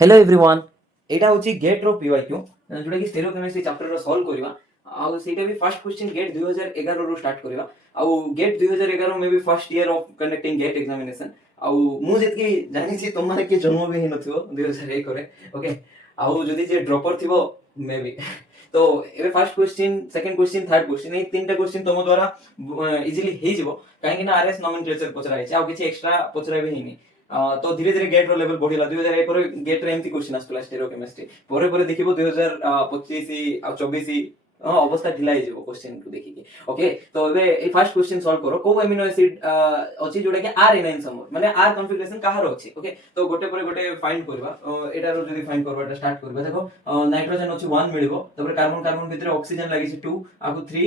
Hello everyone एटा होची gate रो PYQ जोटा कि स्टेरियोकेमिस्ट्री चैप्टर रो सॉल्व करबा आ सेटा भी फर्स्ट क्वेश्चन गेट 2011 रो स्टार्ट करबा आ गेट 2011 में भी first year of conducting GATE examination आ मु जेतकी जानि छी तुम माने के जन्म भी नथियो 2001 रे ओके आ जदी जे ड्रॉपर थिबो मे बी तो एबे first question second question third question ए तीनटा क्वेश्चन तुम द्वारा इजीली हे जिवो काहे कि ना आरएस नोमेनक्लेचर पचरा है आ किछि एक्स्ट्रा पचरा भी नहीं तो धीरे धीरे गेट रो लेवल बढ़िला 2001 रे गेट रे एमती क्वेश्चन आस्तला स्टेरियोकेमिस्ट्री परे परे देखिबो 2025 आ 24 अवस्था ढिला हे जेबो क्वेश्चन को देखि के ओके तो एबे ए फर्स्ट क्वेश्चन सॉल्व करो को एमिनो एसिड अछि जोडा के आरएनएन समूह माने आर कॉन्फ़िगरेशन कहार अछि ओके तो गोटे परे गोटे फाइंड करबा एटा रो जदी फाइंड करबा एटा स्टार्ट करबा देखो नाइट्रोजन अछि 1 मिलिबो तबरे कार्बन कार्बन भितरे ऑक्सीजन लागि छि 2 आगु 3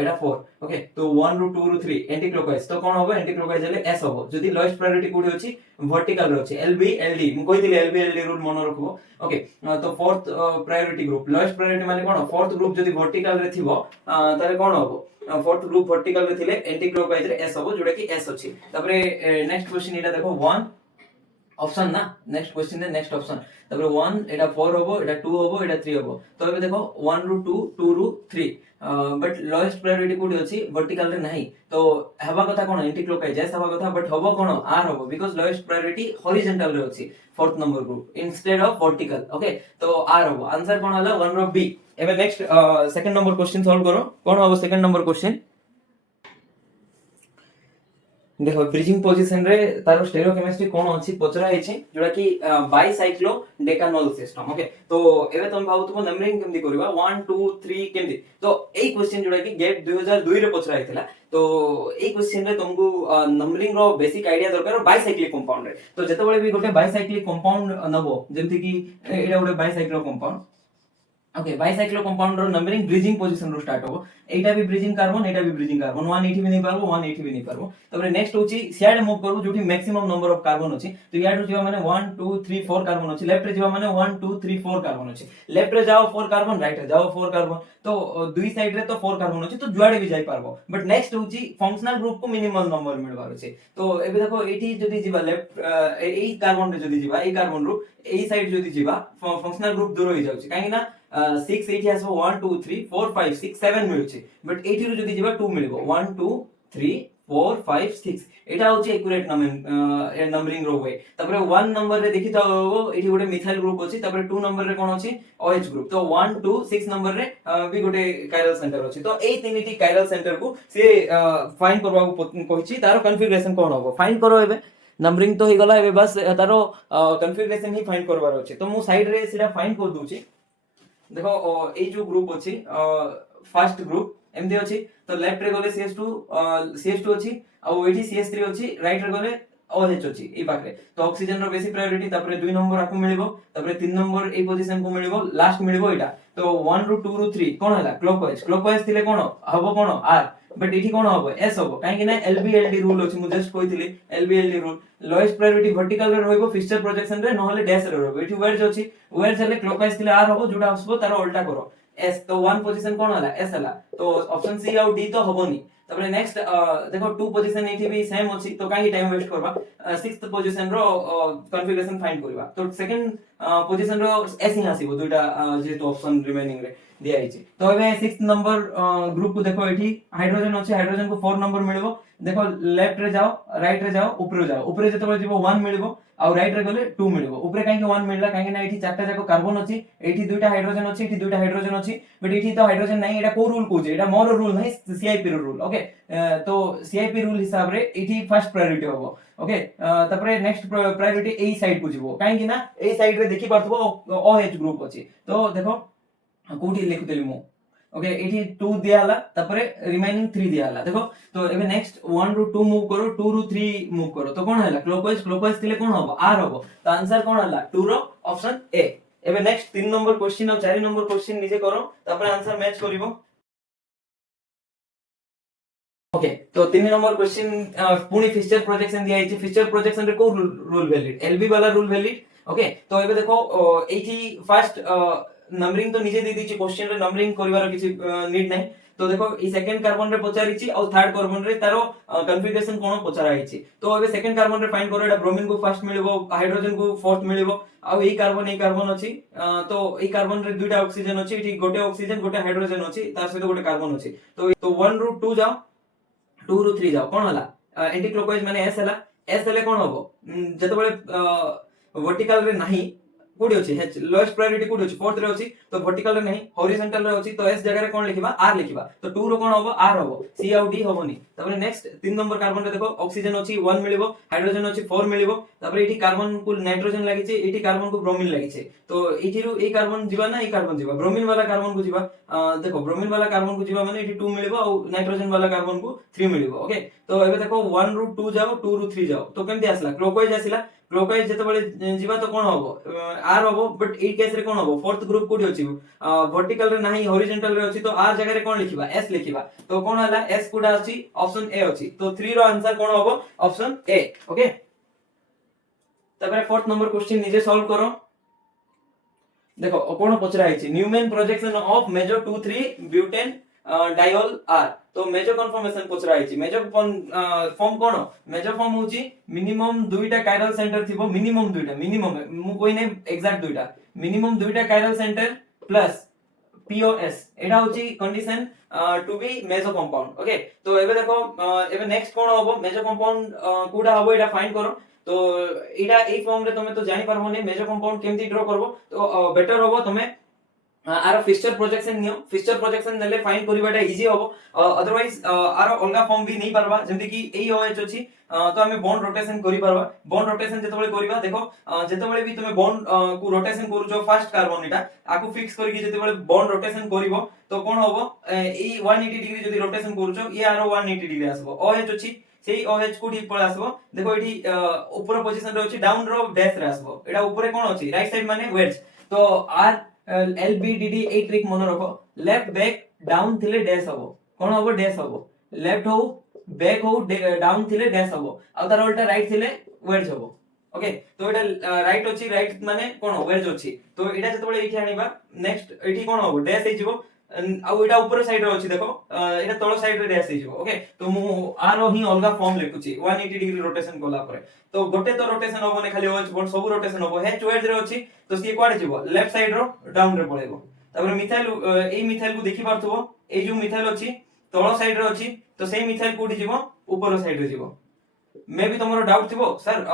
एटा 4 ओके तो 1 रू 2 रू 3 एंटी क्लॉकवाइज तो कोन होबो एंटी क्लॉकवाइज हेले एस होबो जदी लोएस्ट प्रायोरिटी कोडी अछि वर्टिकल रो अछि एलबी एलडी मु कहि दिले एलबी एलडी रूल मन रखबो ओके तो fourth priority group lowest priority माने कोन फोर्थ ग्रुप जदी वर्टिकल रे थिबो ताले कोन होबो फोर्थ ग्रुप वर्टिकल रे थिले एंटी क्लॉकवाइज रे एस होबो जोडा कि एस अछि तबरे नेक्स्ट क्वेश्चन एटा देखो 1 ऑप्शन ना नेक्स्ट क्वेश्चन है नेक्स्ट ऑप्शन तबरे 1 एटा 4 होबो एटा 2 होबो एटा 3 होबो तो एबे देखो 1 रू 2 2 रू 3 बट लोएस्ट प्रायोरिटी कोडी अछि वर्टिकल रे नाही तो हवा कथा कोन एंटी क्लॉकवाइज एस हवा कथा बट होबो कोन आर होबो बिकॉज़ लोएस्ट प्रायोरिटी हॉरिजॉन्टल रे अछि fourth number group instead of vertical okay तो आर होबो आंसर कोन हला 1 रो बी एबे next second number question solve करो कोन होबो सेकंड नंबर क्वेश्चन देखो ब्रिजिंग पोजीशन रे तारो स्टेरियोकेमिस्ट्री कोन अछि पचरा हेछि जोडा कि बाइसाइक्लो डेकानोल सिस्टम ओके तो एबे तुम भाबुतबो नंबरिंग केमदी करबा 1 2 3 केमदी तो एई क्वेश्चन जोडा कि गेट 2002 रे पचरा हेतिला तो एई क्वेश्चन रे तुमको नंबरिंग रो बेसिक आईडिया दरकार बाइसाइक्लिक कंपाउंड रे तो जेतेबेले भी गोटे बाइसाइक्लिक कंपाउंड नबो जेमति कि एडा गोटे bicyclo compound okay bicyclo compound रो नंबरिंग ब्रिजिंग पोजीशन रो स्टार्ट हो एटा भी ब्रिजिंग कार्बन 180 भी नहीं पारबो 180 भी नहीं पारबो तबरे नेक्स्ट होची सियाडे मूव करबो जोठी मैक्सिमम नंबर ऑफ कार्बन अछि तो याडू जीवा माने 1 2 3 4 कार्बन अछि लेफ्ट रे जीवा माने 1 2 3 4 कार्बन अछि लेफ्ट रे जाओ 4 कार्बन राइट रे जाओ 4 कार्बन तो दुई साइड रे तो 4 कार्बन अछि तो जुआडे भी जाई पारबो बट नेक्स्ट होची फंक्शनल ग्रुप को मिनिमम नंबर मिलबार अछि तो एबे देखो एठी जदी जीवा लेफ्ट एई कार्बन रे जदी जीवा एई कार्बन रो एई साइड जदी जीवा फंक्शनल ग्रुप दूर होई जाउछि काहे ना 6 8 has 1 2 3 4 5 6 7 मिलुछि बट 80 रो जदी जीवा 2 मिलबो 1 2 3 4 5 6 एटा होछि एक्यूरेट नंबरिंग रो वे तबरे 1 नंबर रे देखि तो एठी गोटे मिथाइल ग्रुप अछि तबरे 2 नंबर रे कोन अछि OH ग्रुप तो 1 2 6 नंबर रे भी गोटे कायरल सेंटर अछि तो एई तीनटी कायरल सेंटर को से फाइंड करबा को कहिछि तारो कॉन्फ़िगरेशन कोन होबो फाइंड करो एबे नंबरिंग तो हे गला एबे बस तारो कॉन्फ़िगरेशन ही फाइंड करबार अछि तो मु साइड रे सिरा फाइंड कर दूछि देखो ए जो ग्रुप अछि फर्स्ट ग्रुप एमदी अछि तो लेफ्ट रे गले CS2 अछि आ एठी CS3 अछि राइट रे गले OH अछि ए पाखरे तो ऑक्सीजन रो बेसी प्रायोरिटी तापरे 2 नंबर आकु मिलिबो तापरे 3 नंबर ए पोजीशन को मिलिबो लास्ट मिलिबो एटा तो 1 रू 2 रू 3 कोन हला क्लॉकवाइज थिले कोन हबो कोन आर बट एठी कोन हबो एस हबो काहे कि ना LBLD रूल अछि मु जस्ट कहितली LBLD rule lowest priority vertical रे रहइबो फिक्सचर प्रोजेक्शन रे नहले डैश रे रहइबो एठी वेड्ज अछि वेड्ज हेले क्लॉकवाइज थिले आर हबो जोडा हसबो तारो उल्टा करो एस तो 1 पोजीशन कोन हला एस हला तो ऑप्शन सी और डी तो हबोनी तबरे नेक्स्ट देखो 2 पोजीशन एठी भी सेम अछि तो काहे टाइम वेस्ट करबा 6th पोजीशन रो कॉन्फ़िगरेशन फाइंड करबा तो सेकंड पोजीशन रो एस ही आसीबो दुटा जे तो ऑप्शन रिमेनिंग रे दिया आइछि तो एबे 6th नंबर ग्रुप को देखो एठी हाइड्रोजन अछि हाइड्रोजन को 4 नंबर मिलबो देखो लेफ्ट रे जाओ राइट रे जाओ ऊपर जेते जिवो 1 मिलबो आ राइट रे गले 2 मिलबो ऊपर काहे 1 मिलला काहे ना एठी चारटा जाको कार्बन अछि एठी दुइटा हाइड्रोजन अछि एठी दुइटा हाइड्रोजन अछि बट एठी तो हाइड्रोजन नाही एटा को रूल कोजे एटा मोर रूल नाही सीआईपी रूल ओके तो सीआईपी रूल हिसाब रे एठी फर्स्ट प्रायोरिटी होबो ओके तपरे नेक्स्ट प्रायोरिटी ए साइड को जिवो काहे ना ए साइड रे देखि परथबो OH ग्रुप अछि तो देखो कोठी लिखुतली मु ओके एठी 2 दिया हला तपरे रिमेनिंग 3 दिया हला देखो तो एबे नेक्स्ट 1 रू 2 मूव करो 2 रू 3 मूव करो तो कोन हला क्लॉकवाइज थिले कोन हबो आर हबो तो आंसर कोन हला 2 रो ऑप्शन ए एबे नेक्स्ट 3 नंबर क्वेश्चन और 4 नंबर क्वेश्चन निजे करो तपरे आंसर मैच करिवो ओके तो 3 नंबर क्वेश्चन पुनी फिक्सचर प्रोजेक्शन दिया आइछि फिक्सचर प्रोजेक्शन रे को रूल वैलिड एलबी वाला रूल वैलिड ओके तो एबे देखो एठी फर्स्ट नंबरिंग तो निजे दे दिछि क्वेश्चन रे नंबरिंग करिवार किछि नीड नै तो देखो ई सेकंड कार्बन रे पचारिछि और थर्ड कार्बन रे तारो कन्फिगरेशन कोन पचरा हिछि। तो एबे सेकंड कार्बन रे फाइंड करो, एटा ब्रोमीन को फर्स्ट मिलिबो, हाइड्रोजन को फोर्थ मिलिबो, आ ई कार्बन अछि। तो ई कार्बन रे दुइटा ऑक्सीजन अछि, एठी गोटे ऑक्सीजन गोटे हाइड्रोजन अछि, तार सहित गोटे कार्बन अछि। तो 1 रु 2 जाओ, 2 रु 3 जाओ, कोन हला एंटी क्लॉकवाइज माने एस हला। एस हेले कोन हबो, जतबेले वर्टिकल रे नाही कोडी अछि, एच लोएस्ट प्रायोरिटी कोडी अछि, फोर्थ रे अछि, तो वर्टिकल रे नाही हॉरिजॉन्टल रे अछि, तो एस जगह रे कोन लिखिबा, आर लिखिबा। तो 2 रो कोन हबो, आर हबो, सी आउ डी हबोनी। तबरे नेक्स्ट 3 नंबर कार्बन रे देखो ऑक्सीजन अछि 1 मिलिबो, हाइड्रोजन अछि 4 मिलिबो, तबरे एठी कार्बन को नाइट्रोजन लागिছে, एठी कार्बन को ब्रोमीन लागिছে। तो एठी रु ए कार्बन जिबा ना ए कार्बन जिबा, ब्रोमीन वाला कार्बन को जिबा। देखो ब्रोमीन वाला कार्बन को जिबा माने एठी 2 मिलिबो और नाइट्रोजन वाला कार्बन को 3 मिलिबो। ओके, तो एबे देखो 1 रु 2 जाओ, 2 रु 3 जाओ, तो केमति आसला, क्लॉकवाइज आसिला। क्लॉकवाइज जते बळे जिबा तो कोन हबो, आर हबो, बट ए केस रे कोन हबो, फोर्थ ग्रुप कोडी अछि, वर्टिकल रे नाही हॉरिजॉन्टल रे अछि, तो आर जगह रे कोन लिखिबा, एस लिखिबा। तो कोन हला, एस कोडा अछि, ऑप्शन ए अछि। तो 3 रो आंसर कोन हबो, ऑप्शन ए। ओके, तबरे फोर्थ नंबर क्वेश्चन निजे सॉल्व करो। देखो कोन पचरा हिछि, Newman projection of major 2 3 butanediol are. तो मेजर कन्फर्मेशन पचरा हिछि। मेजर फॉर्म कोन, मेजर फॉर्म होछि मिनिमम दुईटा कायरल सेंटर थिबो, मिनिमम दुईटा, मिनिमम मु कोइ नै एग्जैक्ट दुईटा, मिनिमम दुईटा कायरल सेंटर प्लस पीओएस, एटा होछि condition to be major compound. Okay, तो एबे देखो एबे नेक्स्ट कोन हबो, मेजर कंपाउंड कोडा हबो एटा फाइंड करो। तो एटा ए फॉर्म रे तमे तो जानि पारबो नै मेजर कंपाउंड केमति ड्रा करबो। तो बेटर हबो तमे आरो fixture projection neo, fixture projection नेले फाइंड करिबाटा इजी हबो। अदरवाइज आरो अलगा फॉर्म भी नै पारबा, जेमति कि ए ओएच अछि, तो हमें बॉन्ड रोटेशन करि पारबा। बॉन्ड रोटेशन जतबेले करिबा, देखो जतबेले भी तमे बॉन्ड को रोटेशन करूछो फर्स्ट कार्बन एटा आकु फिक्स करिकि जतबेले बॉन्ड रोटेशन करिवो, तो कोन हबो, ए 180 डिग्री जदि रोटेशन करूछो, ये आरो 180 डिग्री आसबो। ओएच अछि, सेही ओएच कोठी पळे आसबो। देखो एठी ऊपर पोजीशन रे अछि, डाउन रो डैश रे आसबो। एटा ऊपर कोन अछि, राइट साइड माने वेज। तो R L B D D ए ट्रिक मन रखो, लेफ्ट बैक डाउन थिले डैश हबो, कोन हबो, डैश हबो। लेफ्ट हो बैक हो डाउन थिले डैश हबो, आ तार उल्टा राइट थिले वेज हबो। ओके, तो एटा राइट अछि, राइट माने कोन वेज अछि। तो एटा जतबेले एठी आनिबा, नेक्स्ट एठी कोन हबो, डैश हे जिवो, आ एटा ऊपर साइड रे अछि, देखो एटा तळ साइड रे डैश हे जिवो। ओके, तो मु आरो ही अलगा फॉर्म लिखुची 180 डिग्री रोटेशन कोला परे। तो गोटे तो रोटेशन हबो ने, खाली ओएच बॉन्ड सब रोटेशन हबो। हेच वेज रे अछि, तो सी क्वाड जिवो, लेफ्ट साइड रो डाउन रे पळेबो। तापर मिथाइल, ए मिथाइल को देखि पारथबो, ए जो मिथाइल अछि तळ साइड रे अछि, तो सेही मिथाइल कोठी जिवो, ऊपर साइड रे जिवो। मे भी तमरो डाउट थिबो, सर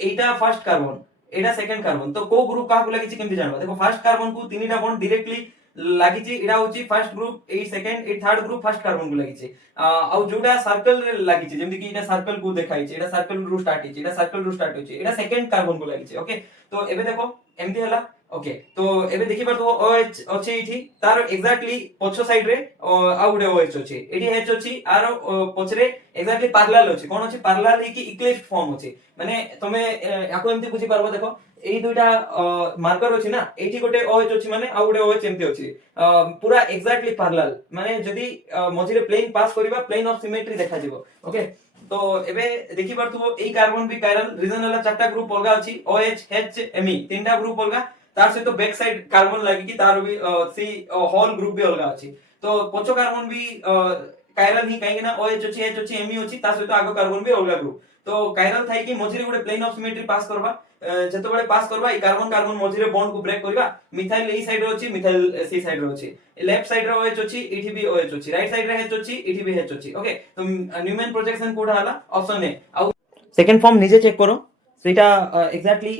एटा फर्स्ट कार्बन, एटा सेकंड कार्बन, तो को ग्रुप का लागिछि केमति जानबा। देखो फर्स्ट कार्बन को तीनटा बॉन्ड डायरेक्टली लागिछि, एटा होछि फर्स्ट ग्रुप, ए सेकंड, ए थर्ड ग्रुप फर्स्ट कार्बन को लागिछि। आ जोटा सर्कल रे लागिछि, जेमति कि एटा सर्कल को देखाइछि, एटा सर्कल रु स्टार्ट हिछि, एटा सर्कल रु स्टार्ट होछि, एटा सेकंड कार्बन को लागिछि। ओके, तो एबे देखो एमति हला। ओके, तो एबे देखि पारथबो ओएच अछि इठी, तार एक्जेक्टली पछो साइड रे आ गुडे ओएच अछि, एठी एच अछि, आरो पछरे एक्जेक्टली पैरेलल अछि, कोन अछि, पैरेलल कि इक्लिप्स फॉर्म अछि। माने तमे याको एमति बुझि पारबो। देखो एई दुइटा मार्कर अछि ना, एठी गोटे ओएच अछि, माने आ गुडे ओएच एमति अछि, पूरा एक्जेक्टली पैरेलल। माने जदि मझिरे प्लेन पास करिबा, प्लेन ऑफ सिमेट्री देखा जिवो। ओके, तो एबे देखि पारथबो एई कार्बन भी कायरल, रीजन हला चारटा ग्रुप अलगा अछि, ओएच एच एम ई तीनटा ग्रुप अलगा, तार से तो बैक साइड कार्बन लागि कि तार भी सी होल ग्रुप भी अलगा अछि। तो पछो कार्बन भी कायरल ही, काहे ना ओएच अछि, एच अछि, एम ई अछि, तार से तो आगो कार्बन भी अलगा ग्रुप। तो कायरल थाई कि मझिरे गोटे प्लेन ऑफ सिमेट्री पास करबा, जतबेले पास करबा ई कार्बन कार्बन मझिरे बॉन्ड को ब्रेक करबा। मिथाइल ए साइड रे अछि, मिथाइल सी साइड रे अछि, लेफ्ट साइड रे ओएच अछि, एठी भी ओएच अछि, राइट साइड रे एच अछि, एठी भी एच अछि। ओके, तो न्यूमैन प्रोजेक्शन कोड हला ऑप्शन ए। आ सेकंड फॉर्म निजे चेक करो, सेटा एक्जेक्टली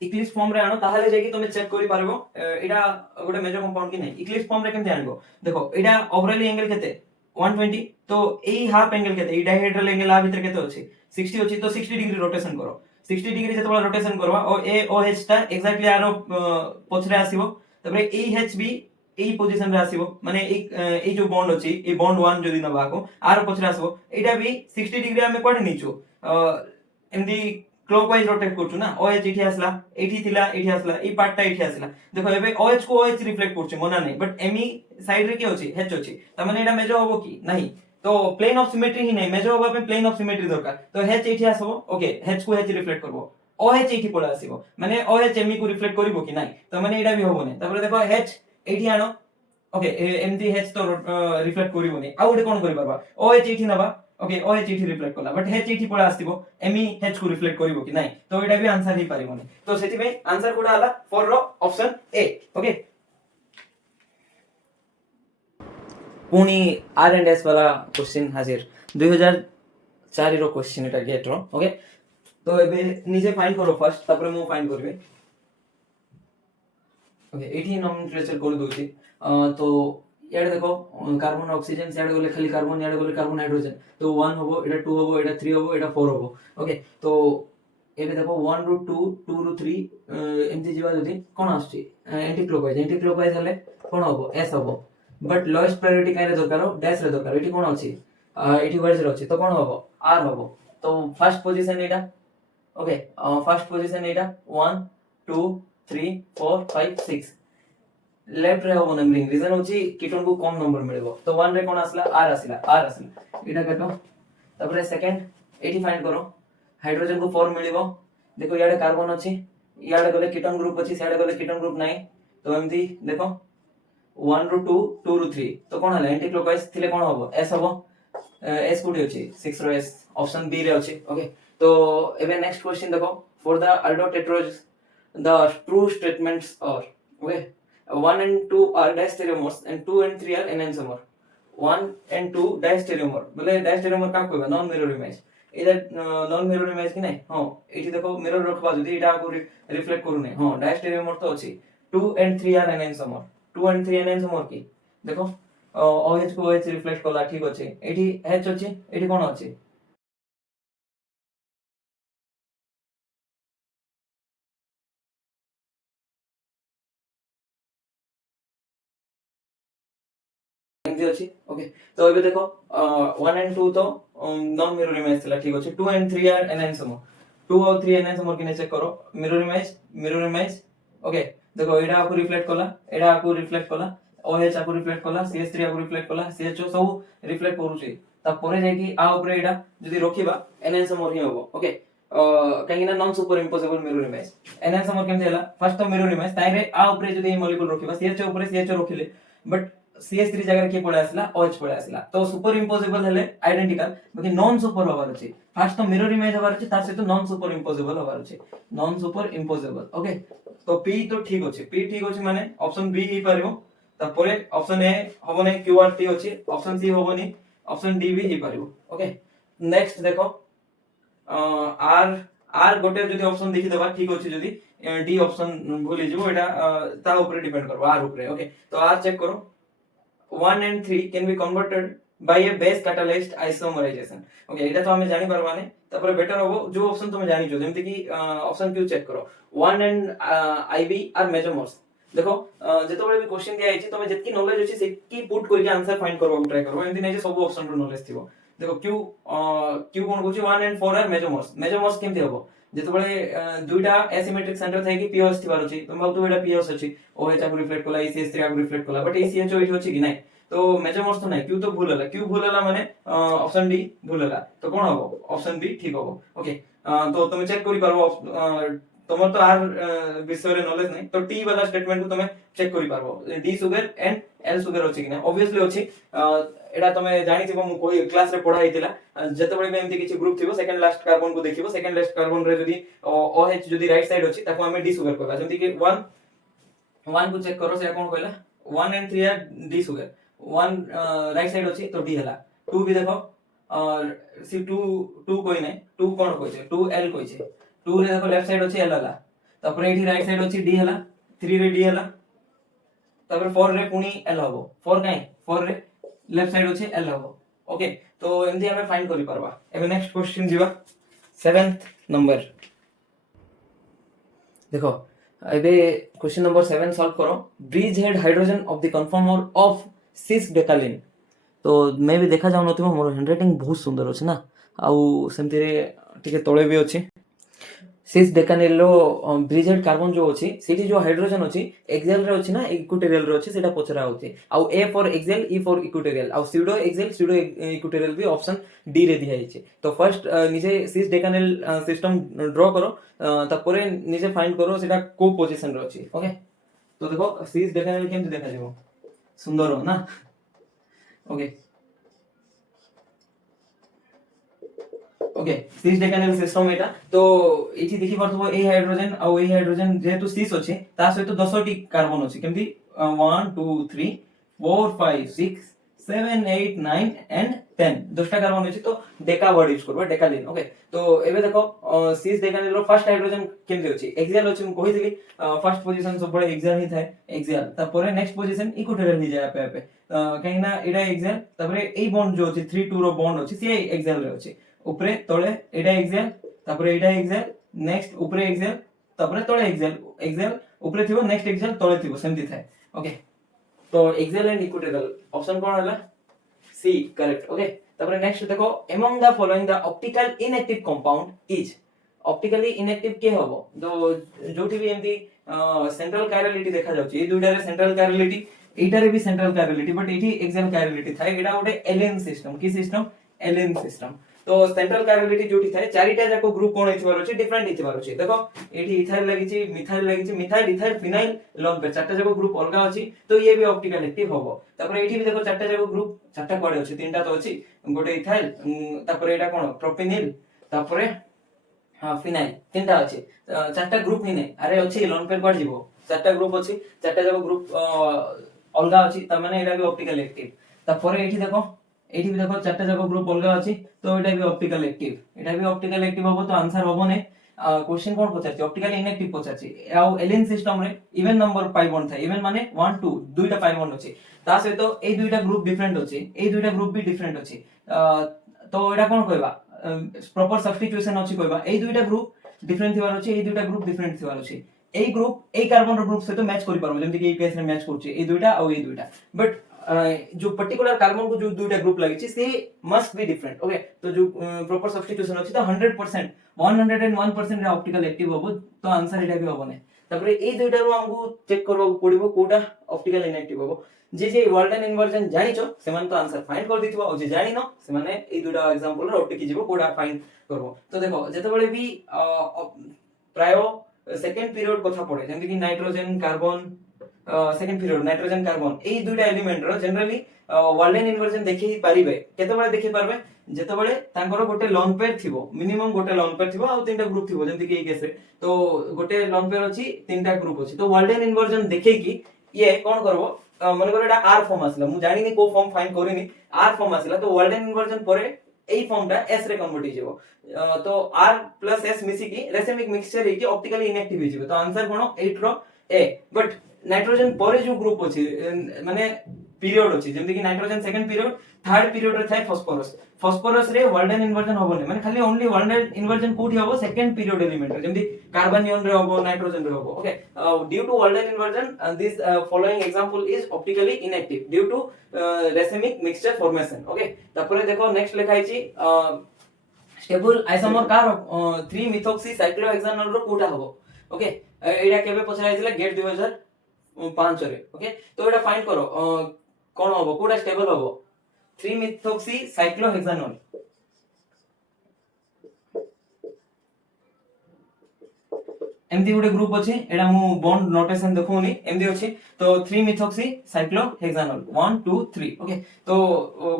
इक्लिप्स फॉर्म रे आनो, ताहाले जे कि तुमे चेक करि पारबो एटा गोटे मेजर कंपाउंड कि नै। इक्लिप्स फॉर्म रे केमते आनबो, देखो एटा ओवरऑल एंगल केते 120, तो ए हाफ एंगल केते, ए डायहेड्रल एंगल आ भीतर केते अछि 60 अछि, तो 60 डिग्री रोटेशन करो। 60 डिग्री जतबा रोटेशन करबा, ओ ए ओ एच ता एक्जेक्टली आरो पछरे आसीबो, तबरे ए एच बी ए पोजीशन रे आसीबो, माने ए जो बॉन्ड अछि, ए बॉन्ड 1 जदि नबाको आरो पछरे आसीबो, एटा भी 60 डिग्री हमें कोड निचो एमदी क्लॉकवाइज रोटेट करछु ना। ओएच एठी आसला, एठी थिला, एठी आसला, ए पार्टटा एठी आसला। देखो एबे ओएच को ओएच रिफ्लेक्ट करछु मना नै, बट एमी साइड रे के अछि, एच अछि, त माने एटा मेजर होबो कि नाही। तो प्लेन ऑफ सिमेट्री ही नै, मेजर होबा पे प्लेन ऑफ सिमेट्री दरकार। तो एच एठी आसबो। ओके, एच को एच रिफ्लेक्ट करबो, ओएच एठी पळे आसीबो, माने ओएच एमी को रिफ्लेक्ट करिवो कि नाही, त माने एटा भी होबो नै। तापर देखो एच एठी आनो, ओके एमती हेच तो रिफ्लेक्ट करिवनी आ गोटे कोन करि परबा OH एठी नबा ओके OH एठी रिफ्लेक्ट करला बट H एठी पळा आस्तिबो ME H को रिफ्लेक्ट करिवो कि नाही तो एटा भी आंसर ही पारिबोनी तो सेति में आंसर कोडा आला 4 रो ऑप्शन ए ओके पुणी R&S वाला क्वेश्चन हाजिर 2004 रो क्वेश्चन एटा गेट रो ओके तो एबे निजे फाइंड करो फर्स्ट तापर मु फाइंड करबे ओके एठी नोमेनक्लेचर कर दोची तो याडे देखो कार्बन ऑक्सीजन याडे गले खाली कार्बन याडे गले कार्बन हाइड्रोजन तो 1 होबो एटा 2 होबो एटा 3 होबो एटा 4 होबो ओके तो एबे देखो 1 रू 2 2 रू 3 एमती जीवा जदी कोन आछी एंटी क्लॉकवाइज हले कोन होबो एस होबो बट लोएस्ट प्रायोरिटी कारे दरकार डैश रे दरकार एठी कोन अछि एठी वाइज रे अछि तो कोन होबो आर होबो तो फर्स्ट पोजीशन एटा ओके फर्स्ट पोजीशन एटा 1 2 3 4 5 6 लेफ्ट रे होबो नंबरिंग रीजन होची कीटोन को कम नंबर मिलबो तो 1 रे कोन आसला आर आसला एटा कटो तबरे सेकंड एठी फाइंड करो हाइड्रोजन को 4 मिलबो देखो याडे कार्बन अछि याडे गले कीटोन ग्रुप अछि याडे गले कीटोन ग्रुप नाही तो एमती देखो 1 रू 2 2 रू 3 तो कोन हला एंटी क्लॉकवाइज थिले कोन होबो एस होबो एस कोडी अछि 6 रो एस ऑप्शन बी रे अछि ओके तो एबे नेक्स्ट क्वेश्चन देखो for the aldotetrose the true statements are okay 1 and 2 are diastereomers and 2 and 3 are enantiomer 1 and 2 diastereomer बोले diastereomer का कहबा नॉन मिरर इमेज इधर नॉन मिरर इमेज कि नहीं हां एठी देखो मिरर रखबा जदी एटा को रिफ्लेक्ट करू नहीं हां diastereomer तो अछि 2 and 3 are enantiomer 2 and 3 enantiomer की देखो OH को OH रिफ्लेक्ट कला ठीक अछि एठी H अछि एठी कोन अछि अच्छी ओके तो एबे देखो 1 एंड 2 तो नॉन मिरर इमेज थिला ठीक अछि 2 एंड 3 आर एनहांसमर 2 और 3 एनहांसमर किने चेक करो मिरर इमेज ओके देखो एडा आपको रिफ्लेक्ट कला OH आपको रिफ्लेक्ट कला CH3 आपको रिफ्लेक्ट कला CHO सब रिफ्लेक्ट करूची ता परे जाय कि आ ऊपर एडा जदी रखिबा एनहांसमर ही होबो ओके काहेकि non superimposable mirror image enantiomer केम देला फर्स्ट तो मिरर इमेज ताइरे आ ऊपर जदी मॉलिक्यूल रखिबा CHO ऊपर CHO रखिले बट CH3 जगह के पळे आसला OH पळे आसला तो सुपर इम्पोसिबल हेले आइडेंटिकल बाकी नॉन सुपर होबार अछि फर्स्ट तो मिरर इमेज होबार अछि तार सहित नॉन सुपर इम्पोसिबल होबार अछि नॉन सुपर इम्पोसिबल ओके तो P तो ठीक अछि P ठीक अछि माने ऑप्शन बी ही पारिबो तापरे ऑप्शन ए होबो नै QRT अछि ऑप्शन सी होबो नै ऑप्शन डी भी ही पारिबो ओके नेक्स्ट देखो आर गोटे जदी ऑप्शन देखि देबा ठीक अछि जदी डी ऑप्शन भूली जिवो एटा ता ऊपर डिपेंड करबो आर ऊपर ओके तो आर चेक करो 1 and 3 can be converted by a base catalyzed isomerization okay एटा तो हमें जानि परबाने तापर बेटर होबो जो ऑप्शन तुम जानि जो जेमति कि ऑप्शन क्यू चेक करो 1 and IB are measurements देखो जेतबेले भी क्वेश्चन दिया आइछि तमे जेतकी नॉलेज अछि सेकी पुट करके आंसर फाइंड करबा ट्राई करबो एमति नै जे सब ऑप्शन रो नॉलेज थिबो देखो क्यू कोन कहूची 1 and 4 are measurements केमति होबो जेतबेले दुईटा एसिमेट्रिक सेंटर थाइ कि पीओएस थिबार अछि तुम भाबतो एटा पीओएस अछि OH आपको रिफ्लेक्ट कला CH3 आपको रिफ्लेक्ट कला बट CHO एठी अछि कि नै तो मेजरमेंट्स तो नै क्यू तो भूल हला माने ऑप्शन डी भूल हला तो कोन होबो ऑप्शन बी ठीक होबो ओके तो तुम चेक करि पारबो तुमर तो आर विषय रे नॉलेज नै तो टी वाला स्टेटमेंट को तुम चेक करि पारबो D sugar and L sugar अछि कि नै ऑब्वियसली अछि एडा तुम जानि थिबो मु कोई क्लास रे पढा हितिला जेतबेले भी एमति किछि ग्रुप थिबो सेकंड लास्ट कार्बन को देखिबो सेकंड लास्ट कार्बन रे जदी OH जदी राइट साइड अछि ताको हमें डी सुगर कहबा जेमति कि 1 को चेक करो से कोन कहला 1 and 3 R D sugar 1 right side अछि तो डी हला 2 भी देखो और सी 2 कोइ नै 2 कोन कोइ छै 2 एल कोइ छै 2 रे देखो लेफ्ट साइड अछि एल हला तापर एठी राइट साइड अछि डी हला 3 रे डी हला तापर 4 रे पुनी एल हबो 4 काई 4 रे लेफ्ट साइड अछि एल हबो ओके तो एमदी हमें फाइंड करि परबा एबे नेक्स्ट क्वेश्चन जीवा 7th नंबर देखो एबे क्वेश्चन नंबर 7 सॉल्व करो bridgehead hydrogen of the conformer of cis decalin तो मैं भी देखा जाउ नथिबो मोर हैंडराइटिंग बहुत सुंदर अछि ना आउ सेमति रे टिके तळे भी अछि सिस डेकानिल रो ब्रिज हेड कार्बन जो अछि सेठी जो हाइड्रोजन अछि एक्सेल रे अछि ना इक्विटोरियल रे अछि सेटा पचरा होछि आउ A for axial E for equatorial आउ स्यूडो एक्सेल स्यूडो इक्विटोरियल भी ऑप्शन डी रे दिया हिचे तो फर्स्ट निजे सिस डेकानिल सिस्टम ड्रॉ करो तापरे निजे फाइंड करो सेटा को पोजीशन रे अछि ओके तो देखो सिस डेकानिल केमति देखा जेबो सुंदर हो ना ओके ओके सिस डेकानिल सिस्टम एटा तो एठी देखि परथबो ए हाइड्रोजन आ ए हाइड्रोजन जेहेतु सिस अछि ता सहित 10 टी कार्बन अछि केमति 1 2 3 4 5 6 7 8 9 एंड 10 10टा कार्बन अछि तो डेका वर्ड यूज करबो डेकालिन ओके तो एबे देखो सिस डेकानिल रो फर्स्ट हाइड्रोजन केमति अछि एक्सियल अछि म कहि दिली फर्स्ट पोजीशन सब बड़े एक्सियल ही थाए एक्सियल तापर नेक्स्ट पोजीशन इक्विटोरियल ही जाय आपे आपे कहीं ना एटा एक्सियल तापर ए बॉन्ड जो अछि 3 2 रो बॉन्ड अछि से एक्सियल रे अछि ऊपरे तळे एटा एक्सियल तापर एटा एक्सियल नेक्स्ट ऊपरे एक्सियल तापर तळे एक्सियल एक्सियल ऊपरे थिबो नेक्स्ट एक्सियल तळे थिबो सेमति थाए ओके तो एक्सियल एंड इक्विटोरियल ऑप्शन कोन हला सी करेक्ट ओके तापर नेक्स्ट देखो among the following the optical inactive compound is optically inactive के हबो तो जोठी भी एमती सेंट्रल कायरलिटी देखा जाउची ए दुइटा रे सेंट्रल कायरलिटी एटा रे भी सेंट्रल कायरलिटी बट एठी एक्सियल कायरलिटी थाए एटा गोटे एलियन सिस्टम की सिस्टम एलियन सिस्टम तो सेंट्रल कायरलिटी जोठी थाए चारिटा जाको ग्रुप कोन हितबार अछि डिफरेंट हितबार अछि देखो एठी इथाइल लागिछि methyl ethyl phenyl lone pair चारटा जाको ग्रुप अलगा अछि तो ये भी ऑप्टिकल एक्टिव होबो तापर एठी भी देखो चारटा जाको ग्रुप चारटा कोडे अछि तीनटा तो अछि गोटे इथाइल तापर एटा कोन प्रोपेनिल तापर हां फिनाइल तीनटा अछि चारटा ग्रुप ही नै अरे अछि लोन पे कोड जीवो चारटा ग्रुप अछि चारटा जाको ग्रुप अलगा अछि त माने एटा भी ऑप्टिकल एक्टिव तापर एठी भी देखो चारटा जाको ग्रुप अलगा अछि तो एटा भी ऑप्टिकल एक्टिव होबो तो आंसर होबो ने क्वेश्चन कोन पचारछि ऑप्टिकल इनएक्टिव पचारछि आ एलियन सिस्टम रे इवन नंबर पाई बॉन्ड था इवन माने 1 2 दुईटा पाई बॉन्ड अछि ता सहित तो ए दुईटा ग्रुप डिफरेंट अछि ए दुईटा ग्रुप भी डिफरेंट अछि तो एटा कोन कहबा प्रॉपर सब्स्टिट्यूशन अछि कहबा ए दुईटा ग्रुप डिफरेंट थिबार अछि ए दुईटा ग्रुप डिफरेंट थिबार अछि ए ग्रुप ए कार्बन रो ग्रुप सहित मैच करि परबो जेमति कि ए केस रे मैच करछि ए दुईटा आ ए दुईटा बट जो पर्टिकुलर कार्बन को जो दुईटा ग्रुप लागि से मस्ट बी डिफरेंट ओके तो जो प्रॉपर सब्स्टिट्यूशन अछि तो 100% 101% रे ऑप्टिकल एक्टिव होबो तो आंसर एटा भी होबो ने तापर ए दुईटा रो हमकु चेक करबा पड़िबो कोटा ऑप्टिकल इनएक्टिव होबो जे वर्ल्डन इन्वर्जन जानिचो से मान तो आंसर फाइंड कर दिथिबो जे जानि न से माने ए दुईटा एग्जांपल रो टिकी जीवो कोटा फाइंड करबो तो देखो जते बळे भी प्राय सेकंड पीरियड कथा पड़े जेमति कि nitrogen carbon second period nitrogen carbon ए दुईटा एलिमेंट रो जनरली वर्ल्डन इन्वर्जन देखि पारिबे केते बळे देखि पारबे जेते बळे तांकर गोटे लोन पेयर थिबो मिनिमम गोटे लोन पेयर थिबो आ तीनटा ग्रुप थिबो जेमति कि ए केस रे तो गोटे लोन पेयर अछि तीनटा ग्रुप अछि तो वर्ल्डन इन्वर्जन देखै कि ये कोन करबो मन कर एटा आर फॉर्म आसला मु जानि नि को फॉर्म फाइंड करिनि आर फॉर्म आसला तो वर्ल्डन इन्वर्जन परे ए फॉर्म टा एस रे कन्वर्ट हो जेबो तो आर प्लस एस मिसी की रेसेमिक मिक्सचर हे कि ऑप्टिकली इनएक्टिव हो जेबो तो आंसर कोन 8 रो ए बट नाइट्रोजन परे जो ग्रुप अछि माने पीरियड अछि जेमति कि nitrogen second period third period रे थाय फास्फोरस रे वर्ल्डन इन्वर्जन होबो नै माने खाली ओनली वर्ल्डन इन्वर्जन कोठी होबो सेकंड पीरियड एलिमेंट रे जेमति कार्बनियन रे होबो नाइट्रोजन रे होबो okay due to Walden inversion this following example is optically inactive due to racemic mixture formation okay तापर देखो नेक्स्ट लिखाइ छी स्टेबल आइसोमर कार 3 मिथॉक्सी साइक्लोहेक्सानोल रो कोटा होबो ओके एटा केबे पछराइतिला गेट 2005 रे ओके तो एटा फाइंड करो कोन होबो कोटा स्टेबल होबो 3 मिथॉक्सी साइक्लोहेक्सानोल एमदी गोटे ग्रुप अछि एडा मु बॉन्ड नोटेशन देखौनी एमदी अछि तो 3 मिथॉक्सी साइक्लोहेक्सानोल 1 2 3 ओके तो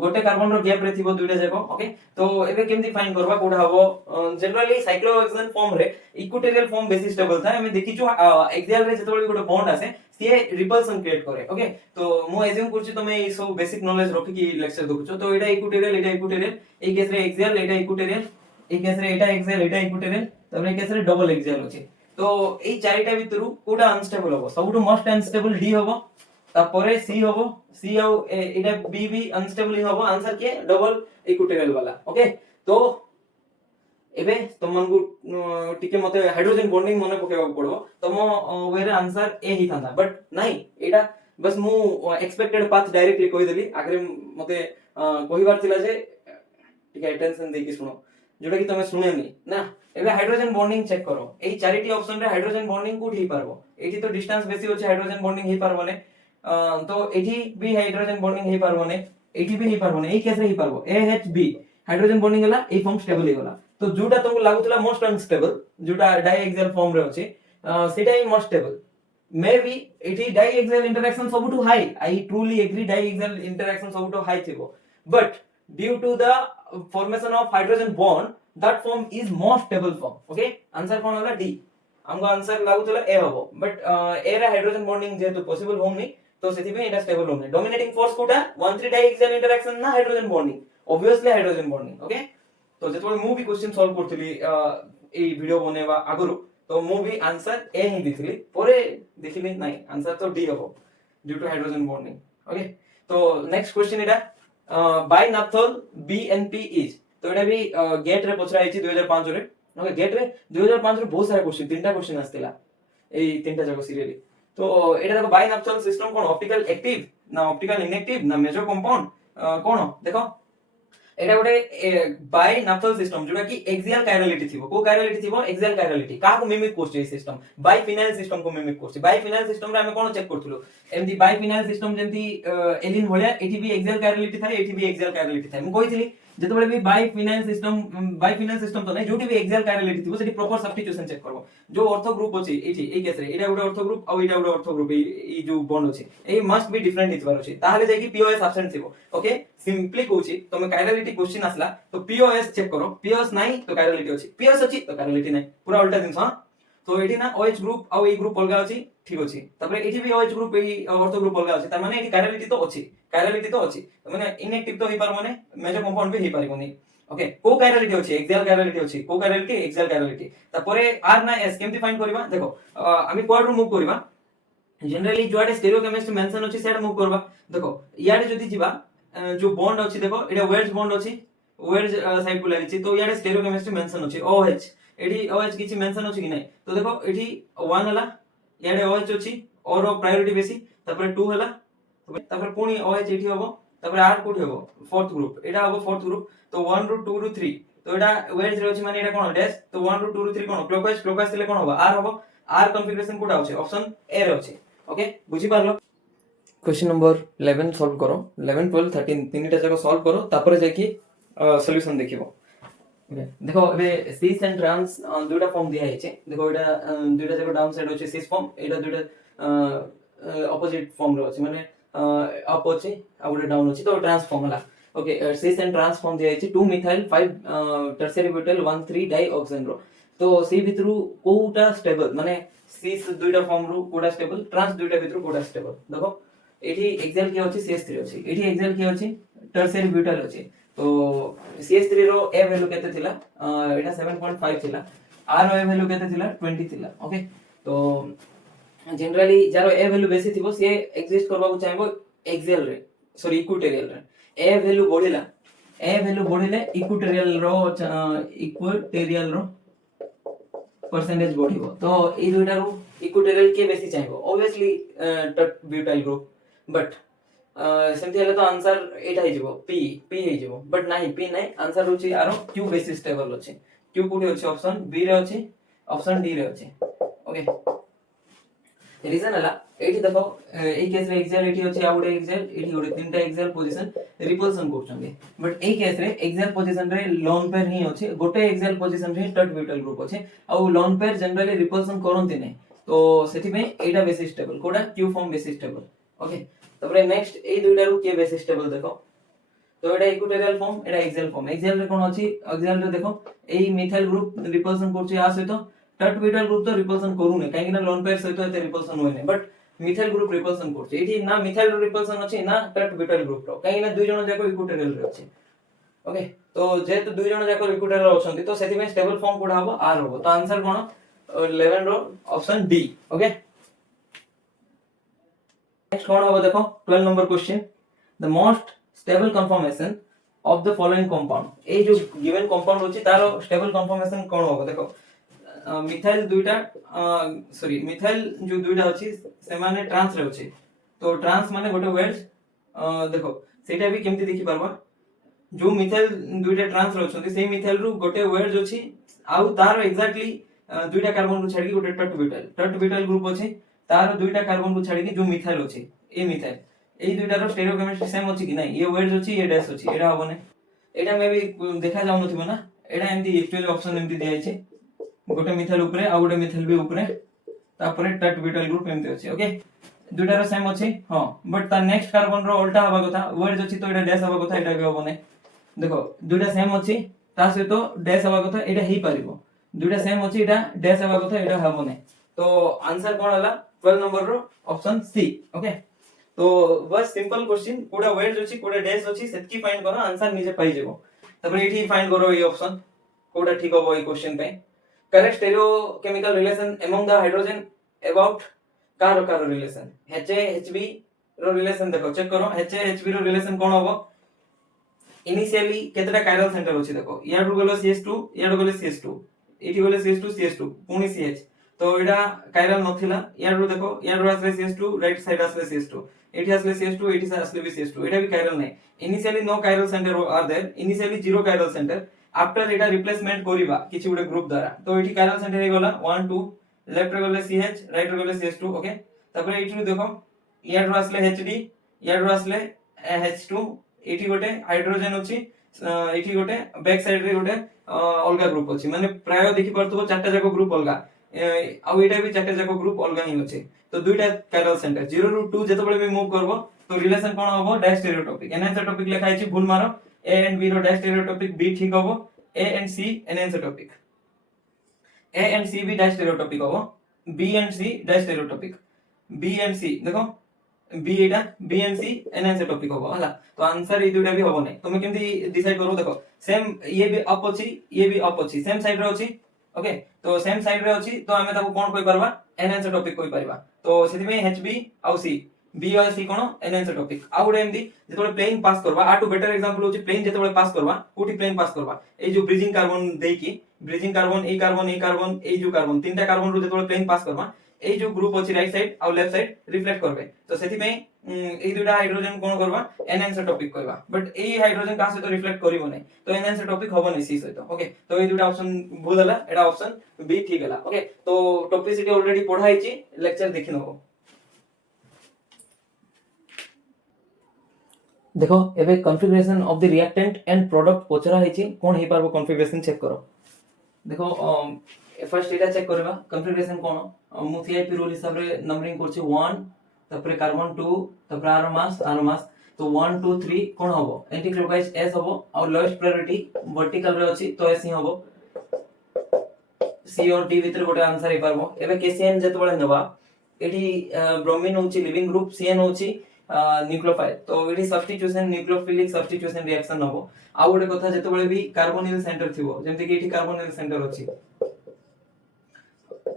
गोटे कार्बन रो गैप रे थिबो दुइटा जाको ओके तो एबे केमदी फाइंड करबा कोडा हबो जनरली साइक्लोहेक्सान फॉर्म रे इक्विटोरियल फॉर्म बेसी स्टेबल था एमे देखि जो एक्सियल रे जतबे गोटे बॉन्ड आसे से रिपल्सन क्रिएट करे ओके तो मु एज्यूम करछि तमे ई सब बेसिक नॉलेज रखि की लेक्चर देखुछो तो एटा इक्विटोरियल ए केस रे एक्सियल एटा इक्विटोरियल ए केस रे एटा एक्सियल एटा इक्विटोरियल तबरे केस रे डबल एक्सियल अछि तो ए चारिटा भितरु कोडा अनस्टेबल होबो सबटु मोस्ट अनस्टेबल डी होबो तापरे सी होबो सी आउ एटा बी भी अनस्टेबल ही होबो आंसर के डबल इक्विटोरियल वाला ओके तो एबे तमनगु टिके मते हाइड्रोजन बॉन्डिंग मने पकेबा पड़बो तमो वे रे आंसर ए ही थांदा बट नाही एटा बस मु एक्सपेक्टेड पाथ डायरेक्टली कहि देली आगरे मते कहिबार थिला जे टिके अटेंशन देकी सुनो जोटा कि तमे सुनेनी ना एबे हाइड्रोजन बॉन्डिंग चेक करो एही चारिटी ऑप्शन रे हाइड्रोजन बॉन्डिंग कोठी पारबो एठी तो डिस्टेंस बेसी होचे हाइड्रोजन बॉन्डिंग ही पारबो ने तो एठी भी हाइड्रोजन बॉन्डिंग ही पारबो ने एठी भी ही पारबो ने एही केस रे ही पारबो AHB हाइड्रोजन बॉन्डिंग हला ए फॉर्म स्टेबल ही होला तो जोटा तुमको लागुतला मोस्ट अनस्टेबल जोटा डाइएक्सियल फॉर्म रे होचे सेटा ही मोस्ट स्टेबल मे बी एठी डाइएक्सियल इंटरेक्शन सबुठु high, I truly agree diaxial interaction सबुठु हाई थिबो, but due to the formation of hydrogen bond that form is more stable form. Okay, answer कोन होला डी. हमको आंसर लागुतला ए हबो, but ए रे हाइड्रोजन बॉन्डिंग जेतु पॉसिबल होउनी तो सेति पे एटा स्टेबल होउनी. डोमिनेटिंग फोर्स कोटा 1,3 डाइएक्सियल इंटरेक्शन ना hydrogen bonding, obviously hydrogen bonding. Okay, तो जेतबे मु भी क्वेश्चन सॉल्व करथली ए वीडियो बनेवा आगरु, तो मु भी आंसर ए ही दिखली, परे देखिली नाही आंसर तो डी हबो due to hydrogen bonding. Okay, तो नेक्स्ट क्वेश्चन एटा बाय नाप्थोल बीएनपी इज. तो एटा भी गेट रे पछरा आइछि 2005 रे. ओके, गेट रे 2005 रे बहुत सारा क्वेश्चन, तीनटा क्वेश्चन आस्तिला एई तीनटा जाको सीरियली. तो एटा देखो बाय नाप्थोल सिस्टम कोन ऑप्टिकल एक्टिव ना ऑप्टिकल इनएक्टिव ना मेजर कंपाउंड कोन देखो. एटा गोटे बाय नाप्थोल सिस्टम जोटा कि एक्सियल कायरलिटी थिबो. को कायरलिटी थिबो? Axial chirality. काहा को मिमिक करछ ए सिस्टम? बाय फिनाइल सिस्टम को मिमिक करछ. बाय फिनाइल सिस्टम रे हम कोन चेक करथुलो, एमदी बाय फिनाइल सिस्टम जेंती एलिन भलिया एठी भी एक्सियल कायरलिटी थाए, एठी भी एक्सियल कायरलिटी थाए. मु कहितली जेतबेले भी बाय फिनाइल सिस्टम तो नै, जोटी भी एक्सियल कायरलिटी थिबो सेठी प्रॉपर सब्स्टिट्यूशन चेक करबो. जो ऑर्थो ग्रुप अछि एठी ए केस रे एटा गोटे ऑर्थो ग्रुप आ एटा गोटे ऑर्थो ग्रुप, ए जो बॉन्ड अछि ए मस्ट बी डिफरेंट हितबार अछि, ताहाले जाय कि पीओएस एब्सेंट थिबो. ओके, सिंपली कहूची तमे कायरलिटी क्वेश्चन आसला तो पीओएस चेक करो, पीओएस नाही तो कायरलिटी अछि, पीओएस अछि तो कायरलिटी नाही, पूरा उल्टा जिंस. हां, तो एठी ना ओएच ग्रुप आ ए ग्रुप अलगा अछि, ठीक अछि. तबरे एठी भी OH group A ortho group अलगा अछि, तार माने एठी कायरलिटी तो अछि, कायरलिटी तो अछि, माने इनएक्टिव तो हे पार माने मेजर कंपाउंड भी हे पारिबोनी. ओके, को कायरलिटी अछि? एक्सियल कायरलिटी अछि. को कायरलिटी? Axial chirality. तापरे आर ना एस केमति फाइंड करबा? देखो आमी क्वाड मूव करबा, जनरली जुआडे स्टेरियोकेमिस्ट्री मेंशन अछि सेड मूव करबा. देखो याडे जदी जिबा जो बॉन्ड अछि, देखो एटा वेज बॉन्ड अछि, वेज साइड को लागिछि, तो याडे स्टेरियोकेमिस्ट्री मेंशन अछि ओएच. एठी ओएच किछि मेंशन अछि कि नै? तो देखो एठी 1 हला, याडे ओएच अछि और प्रायोरिटी बेसी, तापर 2 हला, तापर पुनी ओएच एठी हबो, तापर आर कोठी हबो फोर्थ ग्रुप, एटा हबो फोर्थ ग्रुप. तो 1 ରୁ 2 ରୁ 3, तो एटा वेज रे अछि माने एटा कोन डैश, तो 1 ରୁ 2 ରୁ 3 कोन क्लॉकवाइज थिले कोन हबो आर हबो. आर कॉन्फ़िगरेशन कोटा अछि ऑप्शन ए रे अछि. ओके, बुझी पारलो. क्वेश्चन नंबर 11 सॉल्व करो, 11 12 13 तीनटा जगह सॉल्व करो, तापर जाय कि सॉल्यूशन देखिबो. ओके, देखो एबे सिस एंड ट्रांस दुटा फॉर्म दिया हिचे. देखो एटा दुटा जगह डाउन साइड अछि सिस फॉर्म, एटा दुटा ऑपोजिट फॉर्म रो अछि, माने अप अछि आ गोटे डाउन अछि, तो ट्रांसफॉर्म हला. ओके, सिस एंड ट्रांसफॉर्म दिया हिचे 2 मिथाइल 5 टर्शियरी ब्यूटाइल 1 3 डाइऑक्सिन रो. तो सी भितरु कोउटा स्टेबल, माने सिस दुटा फॉर्म रो कोडा स्टेबल, ट्रांस दुटा भितरु कोडा स्टेबल. देखो एठी एक्सियल के अछि CS3 अछि, एठी एक्सियल के अछि टर्शियरी ब्यूटाइल अछि. तो CS3 रो ए वैल्यू केते थिला? एटा 7.5 थिला. आर रो ए वैल्यू केते थिला? 20 थिला. ओके, तो जनरली जारो ए वैल्यू बेसी थिबो से एग्जिस्ट करबा को चाहबो एक्सियल रे, सॉरी इक्विटोरियल रे. ए वैल्यू बढ़िले इक्विटोरियल रो परसेंटेज बढ़िबो. तो ए दुइटा रो इक्विटोरियल के बेसी चाहबो? Obviously butyl group. बट सेमति हेले तो आंसर एटा हे जिवो पी हे जिवो, बट नाही पी नाही. आंसर होची आरो क्यू बेसी स्टेबल अछि. क्यू कोठी अछि? ऑप्शन बी रे अछि, ऑप्शन डी रे अछि. ओके, रीजन हला एठी देखो ए केस रे एक्सियल एठी अछि, आ गोटे एक्सियल एठी गोटे, तीनटा एक्सियल पोजीशन रिपल्सन करछन्ते. बट ए केस रे एक्सियल पोजीशन रे लोन पेयर ही अछि, गोटे एक्सियल पोजीशन रे टट ब्यूटाइल ग्रुप अछि, आ लोन पेयर जनरली रिपल्सन करन्ते नै. तो सेठी में एटा बेसी स्टेबल, कोडा क्यू फॉर्म बेसी स्टेबल. ओके, तबरे नेक्स्ट ए दुइटा रो के बेसी स्टेबल देखो. तो एटा इक्विटोरियल फॉर्म, एटा एक्सियल फॉर्म. एक्सियल रे कोन अछि? एक्सियल रे देखो एई मिथाइल ग्रुप रिपल्सन करछि आ सहित टट ब्यूटाइल ग्रुप तो रिपल्सन करू नै, काहे कि ना लोन पेयर सहित एते रिपल्सन होय नै, बट मिथाइल ग्रुप रिपल्सन करछि. एठी ना मिथाइल रो रिपल्सन अछि ना टट ब्यूटाइल ग्रुप रो, काहे कि ना दुई जण जाको इक्विटोरियल रे अछि. ओके, तो जेतु दुई जण जाको इक्विटोरियल अछंती, तो सेति में स्टेबल फॉर्म कोडा हबो आर हबो. तो आंसर कोन? 11 रो ऑप्शन डी. ओके, नेक्स्ट कोन हबो देखो 12 number question. The most stable conformation of the following compound. ए जो गिवन कंपाउंड होची तारो स्टेबल कन्फर्मेशन कोन हबो? देखो मिथाइल दुइटा सॉरी मिथाइल जो दुइटा अछि से माने ट्रांस रे अछि. तो ट्रांस माने गोटे वेज. देखो सेटा भी केमति देखि परबा, जो मिथाइल दुइटा ट्रांस रे अछंती सेही मिथाइल रु गोटे वेज अछि, आउ तार एक्जेक्टली दुइटा कार्बन को छाडी गोटे टट ब्यूटाइल ग्रुप अछि, तार दुइटा कार्बन को छाडी जो मिथाइल अछि ए मिथाइल, एई दुइटा रो स्टेरियोकेमिस्ट्री सेम अछि कि नै? ये वेज अछि, ये डैश अछि, एटा हबो नै. एटा मे भी देखा जाउ नथिबो ना. एटा एमति एक्चुअली ऑप्शन एमति दिया छै, गोटे मिथाइल ऊपरे आ गोटे मिथाइल भी ऊपरे, तापर टेट ब्यूटाइल ग्रुप एमती अछि ओके दुटार सेम अछि हां बट ता नेक्स्ट कार्बन रो उल्टा हबा कथा वेट अछि तो एटा डैश हबा कथा एटा भी होबो नै देखो दुटा सेम अछि ता सहित डैश हबा कथा एटा ही परिबो दुटा सेम अछि एटा डैश हबा कथा एटा हबो नै तो आंसर कोन हला 12 नंबर रो ऑप्शन सी ओके तो बस सिंपल क्वेश्चन कोडा वेट अछि कोडा डैश अछि सेतकी फाइंड करो आंसर निजे पाई जेबो तापर एठी फाइंड करो ए ऑप्शन कोडा ठीक होबो ए क्वेश्चन पे correct stereochemical relation among the hydrogen about कार रिलेशन HA-HB रो रिलेशन देखो चेक करो HA-HB रो रिलेशन कोन होबो इनिशियली केतरा कायरल सेंटर अछि देखो याडू गलो CH2 याडू गलो CH2 एठी गलो CH2 CH2 पुनी CH तो एडा कायरल नथिला याडू देखो याडू आसले CH2 राइट साइड आसले CH2 एठी आसले CH2 एठी आसले भी CH2 एडा भी कायरल नै initially no chiral center are there initially zero chiral centre after एटा रिप्लेसमेंट करिबा किछि गुडे ग्रुप द्वारा तो एठी कायरल सेंटर हे गला 1 2 लेफ्ट रे गले CH राइट रे गले CH2 ओके तापर एठी देखो याडू आसले HD याडू आसले H2 एठी गोटे हाइड्रोजन अछि एठी गोटे बैक साइड रे गोटे अलगा ग्रुप अछि माने प्राय देखि परतबो चारटा जाको ग्रुप अलगा आ एटा भी चारटा जाको ग्रुप अलगा ही अछि तो दुईटा कायरल सेंटर 0 ରୁ 2 जेतबेले भी मूव करबो तो रिलेशन कोन होबो डैश स्टेरियोटॉपिक एनेंसोटॉपिक लिखा अछि भूल मारो A and B रो डैश स्टेरियोटॉपिक B ठीक होबो A and C enantiotopic A and C भी डैश स्टेरियोटॉपिक होबो B and C diastereotopic B and C देखो बी एटा बी एंड सी एनेंसोटॉपिक होबो हला तो आंसर ई दुटा भी होबो नै तुमे केमती डिसाइड करो देखो सेम ये भी अप अछि ये भी अप अछि सेम साइड रे अछि ओके तो सेम साइड रे अछि तो हमें ताको कोन कोइ परबा एनेंसोटॉपिक कोइ परबा तो सेति में एचबी आउ सी बी और सी कोन एनेंसोटॉपिक आ गुडे एमदी जेतोले प्लेन पास करबा आ टू बेटर एग्जांपल होछि प्लेन जेतोले पास करबा कोठी प्लेन पास करबा ए जो ब्रिजिंग कार्बन देकी ब्रिजिंग कार्बन ए जो कार्बन तीनटा कार्बन रु जेतोले प्लेन पास करबा ए जो ग्रुप अछि राइट साइड और लेफ्ट साइड रिफ्लेक्ट करबे तो सेति में ए दुटा हाइड्रोजन कोन करबा एनेंसोटॉपिक करबा बट ए हाइड्रोजन का से तो रिफ्लेक्ट करिवो नै तो एनेंसोटॉपिक होबो नै सी सहित ओके तो ए दुटा ऑप्शन भूल हला एटा ऑप्शन बी ठीक हला ओके तो टॉपिसिटी ऑलरेडी पढाई छि लेक्चर देखिनो देखो एबे configuration of the reactant and product पचरा हेछि कोन हे पारबो कॉन्फ़िगरेशन चेक करो देखो फर्स्ट एटा चेक करबा कॉन्फ़िगरेशन कोन मु सीआईपी रूल हिसाब रे नंबरिंग करछि 1 तापर कार्बन 2 तापर आर मास तो 1 2 3 कोन होबो एंटी क्लॉकवाइज एस होबो और लोएस्ट प्रायोरिटी वर्टिकल रे अछि तो एस ही होबो सी और डी भीतर गोटे आंसर हे पारबो एबे केसीएन जतबळे नबा एठी ब्रोमीन होछि लिविंग ग्रुप सीएन होछि न्यूक्लियोफाइल तो एठी सब्स्टिट्यूशन न्यूक्लियोफिलिक सब्स्टिट्यूशन रिएक्शन होबो आ गोटे कथा जतबळे भी कार्बोनिल सेंटर थिबो जेमति कि एठी कार्बोनिल सेंटर अछि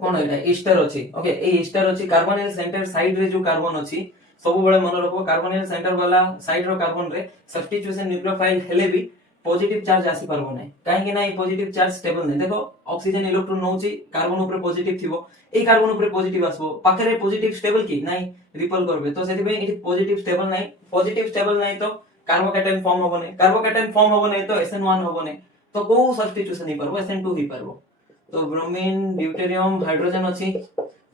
कोन एटा ईस्टर अछि ओके ए ईस्टर अछि कार्बोनिल सेंटर साइड रे जो कार्बन अछि सब बेले मन रखो कार्बोनिल सेंटर वाला साइड रो कार्बन रे सब्स्टिट्यूशन न्यूक्लियोफाइल हेले भी पॉजिटिव चार्ज आसी परबो नै काहे कि ना ए पॉजिटिव चार्ज स्टेबल नै देखो ऑक्सीजन इलेक्ट्रॉन नउची कार्बन ऊपर पॉजिटिव थिबो ए कार्बन ऊपर पॉजिटिव आसबो पाखरे पॉजिटिव स्टेबल की नै रिपल करबे तो सेति पे एठी पॉजिटिव स्टेबल नै तो कार्बोकैटायन फॉर्म होबो नै कार्बोकैटायन फॉर्म होबो नै तो SN1 होबो नै तो को सब्स्टिट्यूशन ही परबो SN2 ही परबो तो ब्रोमीन ड्यूटेरियम हाइड्रोजन अछि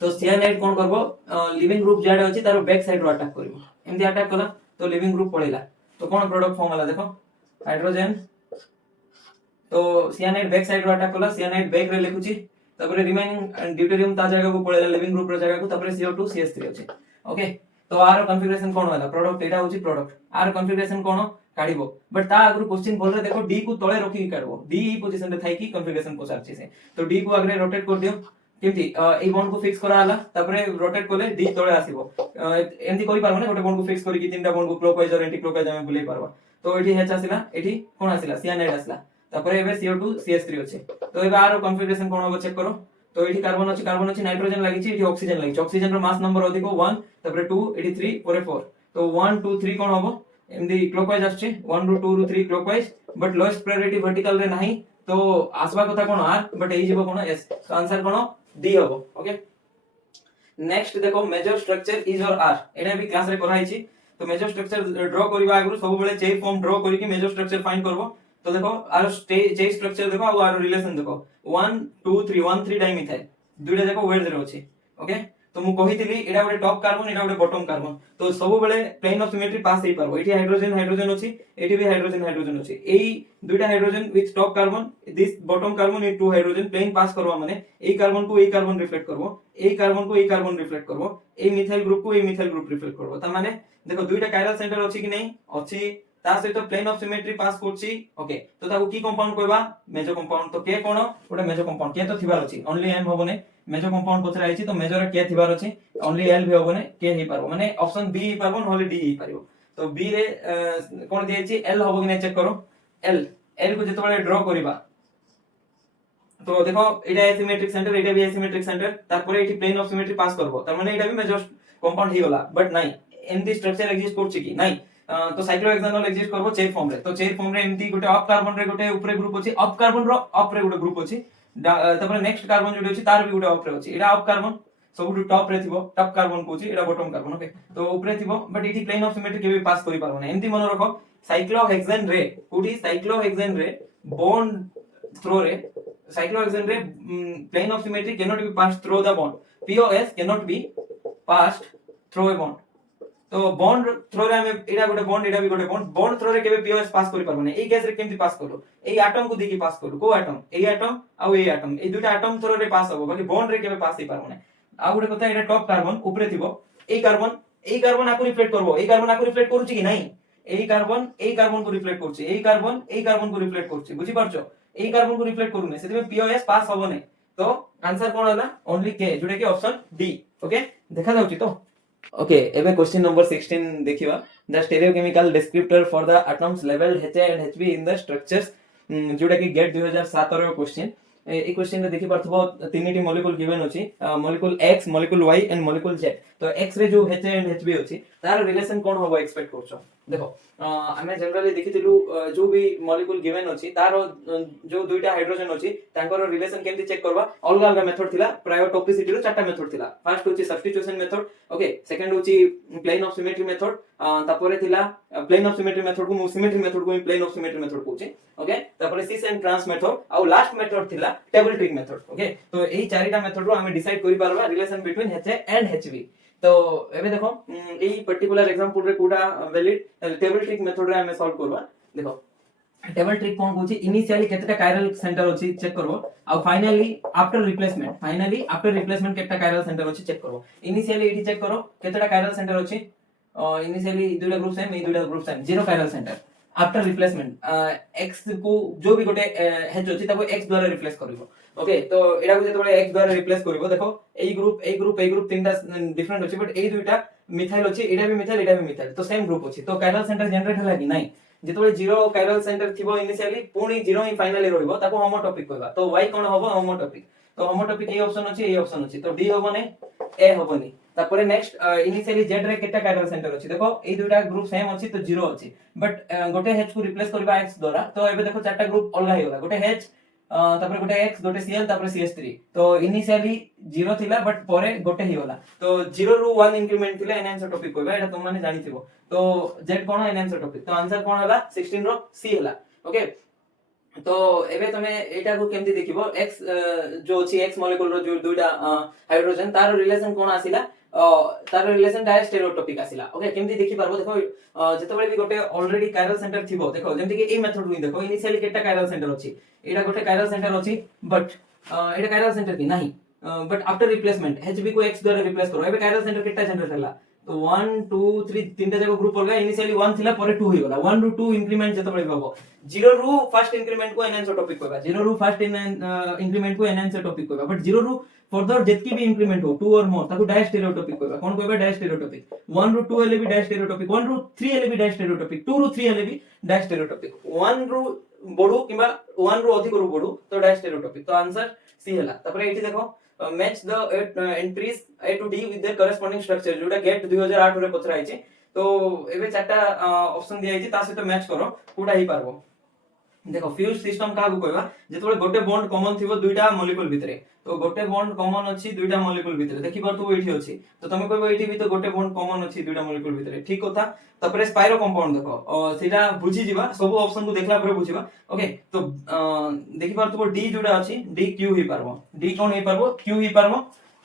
तो सियानाइड कोन करबो लिविंग ग्रुप जाडे अछि तारो बैक साइड रो अटैक करबो एमदी अटैक कला तो लिविंग ग्रुप पळेला तो कोन प्रोडक्ट फॉर्म होला देखो हाइड्रोजन तो सियानाइड बैक साइड रो अटैक कला सियानाइड बैक रे लिखुची तापर रिमेनिंग ड्यूटेरियम ता जगह को पळेला लिविंग ग्रुप रो जगह को तापर CO2 CH3 अछि ओके तो आर कॉन्फ़िगरेशन कोन होला प्रोडक्ट एटा होची प्रोडक्ट आर कॉन्फ़िगरेशन कोन काढिबो बट ता अगर क्वेश्चन बोल रे देखो डी को तळे रखि के काढबो डी पोजीशन रे थाई की कॉन्फ़िगरेशन पचारछि से तो डी को आगे रोटेट कर दियो केमती ए बॉन्ड को फिक्स करा हला तापरे रोटेट कोले डी तळे आसीबो एंती करि पारबो ना गोटे बॉन्ड को फिक्स करि कि तीनटा बॉन्ड को क्लॉकवाइज और एंटी क्लॉकवाइज हम बुले पारबा तो एठी हेच आसिला एठी कोन आसिला सियानाइड आसिला तापरे एबे CO2 CH3 अछि तो एबे आरो कॉन्फ़िगरेशन कोन होबो चेक करो तो एठी कार्बन अछि नाइट्रोजन लागि छि एठी ऑक्सीजन लागि छि ऑक्सीजन रो मास नंबर अधिक 1 तापरे 2 एठी 3 4 4 तो 1 2 3 कोन होबो एमदी क्लॉकवाइज आछि 1 ରୁ 2 ରୁ 3 clockwise but lowest priority vertical रे नाही तो आसबा कथा कोन आर बट एई जेबो कोन एस तो आंसर कोन डी होबो ओके नेक्स्ट देखो मेजर स्ट्रक्चर इज और आर एटा भी क्लास रे कराई छि तो मेजर स्ट्रक्चर ड्रॉ करबा आगु सब बेले चेन फॉर्म ड्रॉ करी कि मेजर स्ट्रक्चर फाइंड करबो तो देखो आर चेन स्ट्रक्चर देखो और आर रिलेशन देखो 1 2 3 1 3 डाइमिथाइल दुइटा देखो वेट 0 अछि ओके तो मु कहितली एटा गोटे टॉप कार्बन एटा गोटे बॉटम कार्बन तो सब बेले प्लेन ऑफ सिमेट्री पास हे पारबो एठी हाइड्रोजन हाइड्रोजन अछि एठी भी हाइड्रोजन हाइड्रोजन अछि एई दुइटा hydrogen with top carbon this bottom carbon with two hydrogen plane pass करबा माने एई कार्बन को एई कार्बन रिफ्लेक्ट करबो एई कार्बन को एई कार्बन रिफ्लेक्ट करबो एई मिथाइल ग्रुप को एई मिथाइल ग्रुप रिफ्लेक्ट करबो त माने देखो दुइटा कायरल सेंटर अछि कि नहीं अछि ता सहित प्लेन ऑफ सिमेट्री पास करछि ओके तो ताको की कंपाउंड कहबा मेजो कंपाउंड तो के कोन ओटा मेजो कंपाउंड के तो थिबार अछि ओनली एम होबने मेजो कंपाउंड पछरा आइछि तो मेजर के थिबार अछि ओनली एल भी होबने के हे पारबो माने ऑप्शन बी हे पारबो नहले डी हे पारिबो तो बी रे कोन दियछि एल होबो कि नै चेक करो एल एल को जतबे ड्रा करबा तो देखो एटा एसिमेट्रिक सेंटर एटा भी एसिमेट्रिक सेंटर तारपरे एठी प्लेन ऑफ सिमेट्री पास करबो तार माने एटा भी मेजर कंपाउंड ही होला बट नाही एमदी स्ट्रक्चर एग्जिस्ट करछि कि नाही तो साइक्लोहेक्सानॉल एग्जिस्ट करबो चेन फॉर्म रे तो चेन फॉर्म रे एमती गोटे अप कार्बन रे गोटे ऊपर ग्रुप अछि अप कार्बन रो अप रे गोटे ग्रुप अछि तापर नेक्स्ट कार्बन जोडी अछि तार भी गोटे अप रे अछि एटा अप कार्बन सबु टॉप रे थिबो टॉप कार्बन को अछि एटा बॉटम कार्बन ओके तो ऊपर थिबो बट एठी प्लेन ऑफ सिमेट्री के भी पास करि पारबो ना एमती मन रखो साइक्लोहेक्सेन रे कोठी साइक्लोहेक्सेन रे बॉन्ड थ्रो रे cyclohexane रे plane of symmetry cannot be passed through the bond POS cannot be passed through a bond तो bond through रे हम एडा गोटे bond एडा भी गोटे bond through रे केबे POS पास करि परबो नै एई केस रे केमति पास करू एई एटम को देखि पास करू को एटम एई एटम आ एई एटम एई दुटा एटम थ्रू रे पास होबो बाकी bond रे केबे पास हे परबो नै आ गोटे कथा एडा टॉप कार्बन ऊपरे थिबो एई कार्बन आकु रिफ्लेक्ट करबो एई कार्बन आकु रिफ्लेक्ट करूची कि नाही एई कार्बन को रिफ्लेक्ट करची एई कार्बन को रिफ्लेक्ट करची बुझी पारछो एई कार्बन को रिफ्लेक्ट करू नै सेति POS पास होबो नै तो आंसर कोन होला ओनली के जोडे के ऑप्शन डी ओके देखा जाउची तो ओके एबे क्वेश्चन नंबर 16 देखिबा the stereochemical descriptor for the atoms लेवल He and Hb in the structures जोडा कि गेट 2007 रो क्वेश्चन ए क्वेश्चन रे देखि परथबो तीनटी मॉलिक्यूल गिवन अछि molecule x molecule y and molecule z तो x रे जो He and Hb अछि तार रिलेशन कोन होबो एक्सपेक्ट करछो देखो हमें जनरली देखिथिलु जो भी मॉलिक्यूल गिवन अछि तार जो दुइटा हाइड्रोजन अछि तांकर रिलेशन केमति चेक करबा अलग अलग मेथड थिला प्राय टॉपिसिटी रो चारटा मेथड थिला फर्स्ट होछि सब्स्टिट्यूशन मेथड ओके सेकंड होछि प्लेन ऑफ सिमेट्री मेथड तापरे थिला प्लेन ऑफ सिमेट्री मेथड को सिमेट्री मेथड को प्लेन ऑफ सिमेट्री मेथड कहूछि ओके तापरे सिस एंड ट्रांस मेथड आ लास्ट मेथड थिला टेबल ट्रिक मेथड ओके तो एही चारिटा मेथड रो हमें डिसाइड करि पारबा relation between He and Hb तो एबे देखो एही पर्टिकुलर एग्जांपल रे कोडा वैलिड टेबल ट्रिक मेथड रे हमें सॉल्व करबा देखो टेबल ट्रिक कोन कहूछि इनिशियली केतेटा कायरल सेंटर अछि चेक करबो आ फाइनली आफ्टर रिप्लेसमेंट केतेटा कायरल सेंटर अछि चेक करबो इनिशियली एठी चेक करो केतेटा कायरल सेंटर अछि इनिशियली दुटा ग्रुप सेम ए दुटा group same zero chiral centre after replacement x को जो भी गोटे H अछि ताको x द्वारा रिप्लेस करबो ओके तो एडा को जेतबे x द्वारा रिप्लेस करबो देखो ए ग्रुप तीनटा डिफरेंट अछि बट ए दुइटा मिथाइल अछि एडा भी मिथाइल तो सेम ग्रुप अछि तो कायरल सेंटर जनरेट होला कि नाही जेतबे जीरो कायरल सेंटर थिबो इनिशियली पुनी जीरो ही फाइनली रहइबो ताको होमोटॉपिक कहबा तो y कोन होबो होमोटॉपिक तो होमोटॉपिक ए ऑप्शन अछि तो डी होबो नै ए होबो नै तापरे नेक्स्ट इनिशियली z रे केटा कायरल सेंटर अछि देखो ए दुइटा ग्रुप सेम अछि तो जीरो अछि बट गोटे H को रिप्लेस करबा x द्वारा तो एबे देखो चारटा ग्रुप अलग हे होला गोटे H तापरे गोटे x गोटे Cl तापरे CH3 तो इनिशियली जीरो थिला बट परे गोटे ही होला तो 0 रु 1 इंक्रीमेंट थिला एनआंसर कहबा एटा तुम माने जानि थिबो तो z कोन एनआंसर तो आंसर कोन होला 16 रो C होला ओके तो एबे तमे एटा को केमति देखिबो x जो अछि x मॉलिक्यूल रो जो दुइटा हाइड्रोजन तार रिलेशन कोन आसिला तार रिलेशन डायस्टेरियोटॉपिक आसिला ओके केमति देखि पारबो देखो जतबेले भी गोटे ऑलरेडी कायरल सेंटर थिबो देखो जेमति कि ए मेथड हि देखो इनिशियली केटा कायरल सेंटर अछि एटा गोटे कायरल सेंटर अछि बट एटा कायरल सेंटर कि नाही बट आफ्टर रिप्लेसमेंट Hb को x द्वारा रिप्लेस करो एबे कायरल सेंटर केटा जनरेट हला तो 1 2 3 तीनटा जगह ग्रुप होगा इनिशियली 1 थिला परे 2 होइगला 1 रु 2 इंक्रीमेंट जतबे होबो 0 रु फर्स्ट इंक्रीमेंट को एनआंसोटॉपिक कहबा 0 रु फर्स्ट इंक्रीमेंट को एनआंसोटॉपिक कहबा बट 0 रु फर्दर जेतकी भी इंक्रीमेंट हो 2 और मोर ताको डायस्टेरियोटॉपिक कहबा कोन कहबा डायस्टेरियोटॉपिक 1 रु 2 हेले भी डायस्टेरियोटॉपिक 1 रु 3 हेले भी डायस्टेरियोटॉपिक 2 रु 3 हेले भी डायस्टेरियोटॉपिक 1 रु बडू किबा 1 रु अधिक रु बडू तो डायस्टेरियोटॉपिक तो आंसर सी हला तापरे एठी देखो match the entries A to D with their corresponding structure जोटा गेट 2008 रे पछरा आइछि तो एबे चारटा ऑप्शन दिया आइछि ता सहित मैच करो कोडा ही पारबो देखो फ्यूज सिस्टम का को कहबा जेतबे गोटे बॉन्ड कॉमन थिबो दुइटा मॉलिक्यूल भितरे तो गोटे बॉन्ड कॉमन अछि दुइटा मॉलिक्यूल भितरे देखि परतु एठी अछि तो तमे कहबो एठी भी तो गोटे बॉन्ड कॉमन अछि दुइटा मॉलिक्यूल भितरे ठीक कथा तपरे स्पाइरो कंपाउंड देखो सेटा बुझी जिबा सब ऑप्शन को देखला परे बुझिबा ओके तो देखि परतु डी जोडा अछि डी क्यू ही पारबो डी कोन ही पारबो क्यू ही पारबो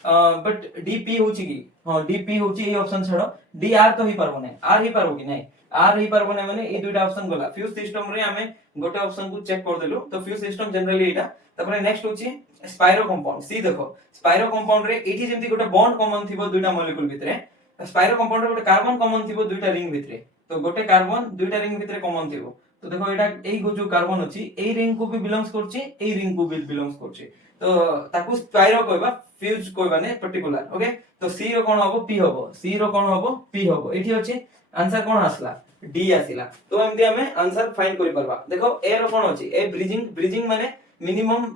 बट डीपी होची की हां डीपी होची ए ऑप्शन छाड़ो डी आर तो ही पारबो नै आर ही पारबो कि नै आर ही पारबो नै माने ए दुईटा ऑप्शन गला फ्यूज सिस्टम रे हमें गोटे ऑप्शन को चेक कर देलु तो फ्यूज सिस्टम जनरली एटा तापर नेक्स्ट होची स्पाइरो कंपाउंड सी देखो स्पाइरो कंपाउंड रे एठी जेमति गोटे बॉन्ड कॉमन थिबो दुईटा मॉलिक्यूल भितरे स्पाइरो कंपाउंड रे गोटे कार्बन कॉमन थिबो दुईटा रिंग भितरे तो गोटे कार्बन दुईटा रिंग भितरे कॉमन थिबो तो देखो एटा एई जो कार्बन अछि एई रिंग को भी बिलोंग्स करछि एई रिंग को भी बिलोंग्स करछि तो ताकू स्पाइरो कहबा फ्यूज कहबा ने पर्टिकुलर ओके तो सी रो कोन हबो पी हबो सी रो कोन हबो पी हबो एठी अछि आंसर कोन आसला डी आसिला तो एमती हमें आंसर फाइंड करि परबा देखो ए रो कोन अछि ए ब्रिजिंग ब्रिजिंग माने मिनिमम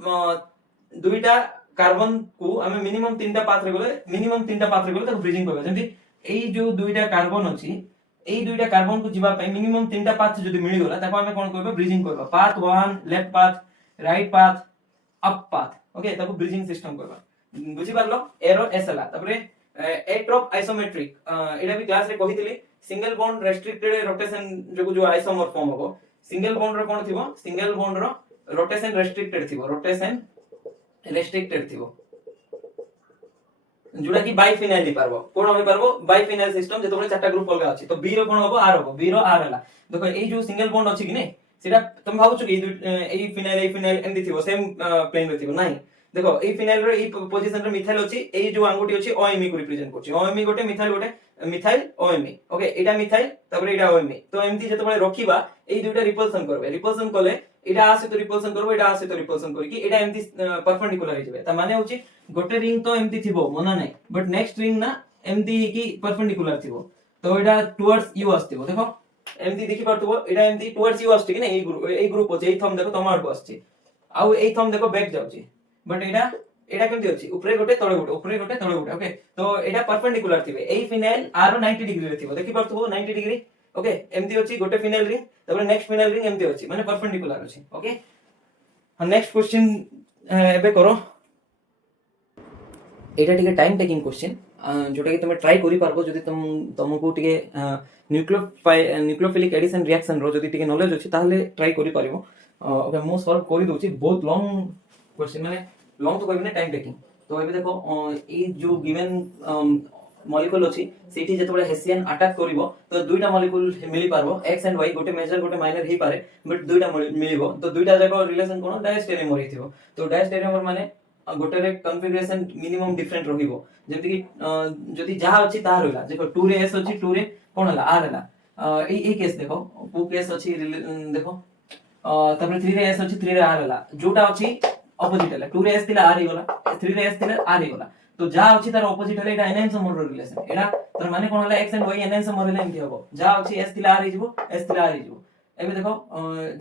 दुईटा कार्बन को हमें मिनिमम तीनटा पाथ रे गले मिनिमम तीनटा पाथ रे गले ताकू ब्रिजिंग कहबा जेंति एई जो दुईटा कार्बन अछि एई दुईटा कार्बन को जिबा पय मिनिमम तीनटा पाथ जदी मिली गला ताको हमें कोन कहबा ब्रिजिंग कहबा path 1 left path right path up path okay ताको ब्रिजिंग सिस्टम कहबा बुझी पारलो एरो एस हला तापरे एट्रोप आइसोमेट्रिक एटा भी क्लास रे कहितली सिंगल बॉन्ड रेस्ट्रिक्टेड रोटेशन जो आइसोमर फॉर्म होबो सिंगल बॉन्ड रो कोन थिबो सिंगल बॉन्ड रो रोटेशन रेस्ट्रिक्टेड थिबो रोटेशन रेस्ट्रिक्टेड थिबो जोटा कि बाइफिनाइल दी पारबो कोन होई पारबो बाइफिनाइल सिस्टम जेतबे चारटा ग्रुप अलगा अछि तो बी रो कोन होबो आर होबो बी रो आर हला देखो एई जो सिंगल बॉन्ड अछि कि नै सेटा तुम भाबुछ कि एई फिनाइल एमदी थिबो सेम प्लेन रे थिबो नै देखो एई फिनाइल रो एई पोजीशन रे मिथाइल अछि एई जो आंगुटी अछि ओएमई को रिप्रेजेंट करछि ओएमई गोटे मिथाइल ओएमई ओके एटा मिथाइल तबरे एटा ओएमई तो एमती जेतबे रखिबा एई दुइटा रिपल्सन करबे रिपल्सन कले एटा आसे तो रिपल्सन करबो एटा आसे तो रिपल्सन करी कि एटा एमती परपेंडिकुलर हिजबे त माने होछि गोटे रिंग तो एमती थिबो मना नै बट नेक्स्ट रिंग ना एमती कि परपेंडिकुलर थिबो तो एटा टुवर्ड्स यू आस्तिबो देखो एमती देखि पारतबो एटा एमती टुवर्ड्स यू आस्ति कि नै एई ग्रुप अछि एई थंब देखो तमार को आछि आउ एई थंब देखो बैक जाउछि बट एटा एटा केमती अछि ऊपरे गोटे तळे गोटे ओके तो एटा परपेंडिकुलर थिबे एई फिनाइल आर 90 डिग्री रे थिबो देखि पारतबो 90 डिग्री ओके एमती अछि गोटे फिनाइल रिंग तबरे नेक्स्ट फिनाइल रिंग एमती अछि माने परपेंडिकुलर अछि ओके नेक्स्ट क्वेश्चन एबे करो एटा टिके टाइम टेकिंग क्वेश्चन जोटा कि तुम ट्राई करि पारबो जदि तुमको टिके न्यूक्लियोफिलिक एडिशन रिएक्शन रो जदि टिके नॉलेज अछि ताहले ट्राई करि पारिबो ओके मो सॉल्व करि दोछि बहुत लॉन्ग क्वेश्चन माने लॉन्ग तो कहबे टाइम टेकिंग तो एबे देखो ए जो गिवन मॉलिक्यूल अछि सेठी जेतबे हेसियन अटैक करिवो तो दुईटा मॉलिक्यूल मिली पारबो एक्स एंड वाई गोटे मेजर गोटे माइनर ही पारे बट दुईटा मिलिबो तो दुईटा जाको रिलेशन कोन डायस्टेरियोमर हिथिबो तो डायस्टेरियोमर माने गोटे रे कॉन्फ़िगरेशन मिनिमम डिफरेंट रहिबो जेमति कि जदी जहा अछि ता रहला देखो 2 रे एस अछि 2 रे कोन हला आर हला ए केस देखो पू केस अछि देखो तबरे 3 रे एस अछि 3 रे आर हला जोटा अछि ऑपोजिट हला 2 रे एस तिला आर ही गला 3 रे एस तिला आर ही गला तो जहा अछि तार ऑपोजिट हला एटा एनाइंसोमर रो रिलेशन एटा तर माने कोन हला एक्स एंड वाई एनाइंसोमर हला एमति हबो जहा अछि एस तिला आर ही जिवो एस तिला आर ही जिवो एबे देखो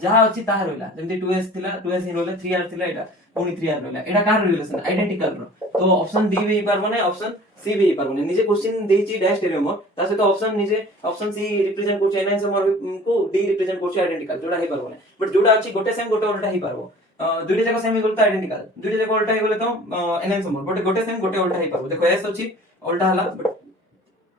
जहा अछि ता रहला जेमति 2s तिला 2s ही रहला 3r तिला एटा पुनी 3r रहला एटा कार रिलेशन आइडेंटिकल रो तो ऑप्शन डी भी पारबो नै ऑप्शन सी भी पारबो नै निजे क्वेश्चन देछि डायस्टेरियोमर ता से तो ऑप्शन निजे ऑप्शन सी रिप्रेजेंट करछि एनाइंसोमर को डी रिप्रेजेंट करछि आइडेंटिकल जोडा ही पारबो नै बट जोडा अछि गोटे सेम गोटे उल्टा ही पारबो दुइटा जाको सेम ही गलता आइडेंटिकल दुइटा जाको उल्टा ही गले तो एनाइंसोमर गोटे सेम गोटे उल्टा ही पारबो देखो एस अछि उल्टा हला बट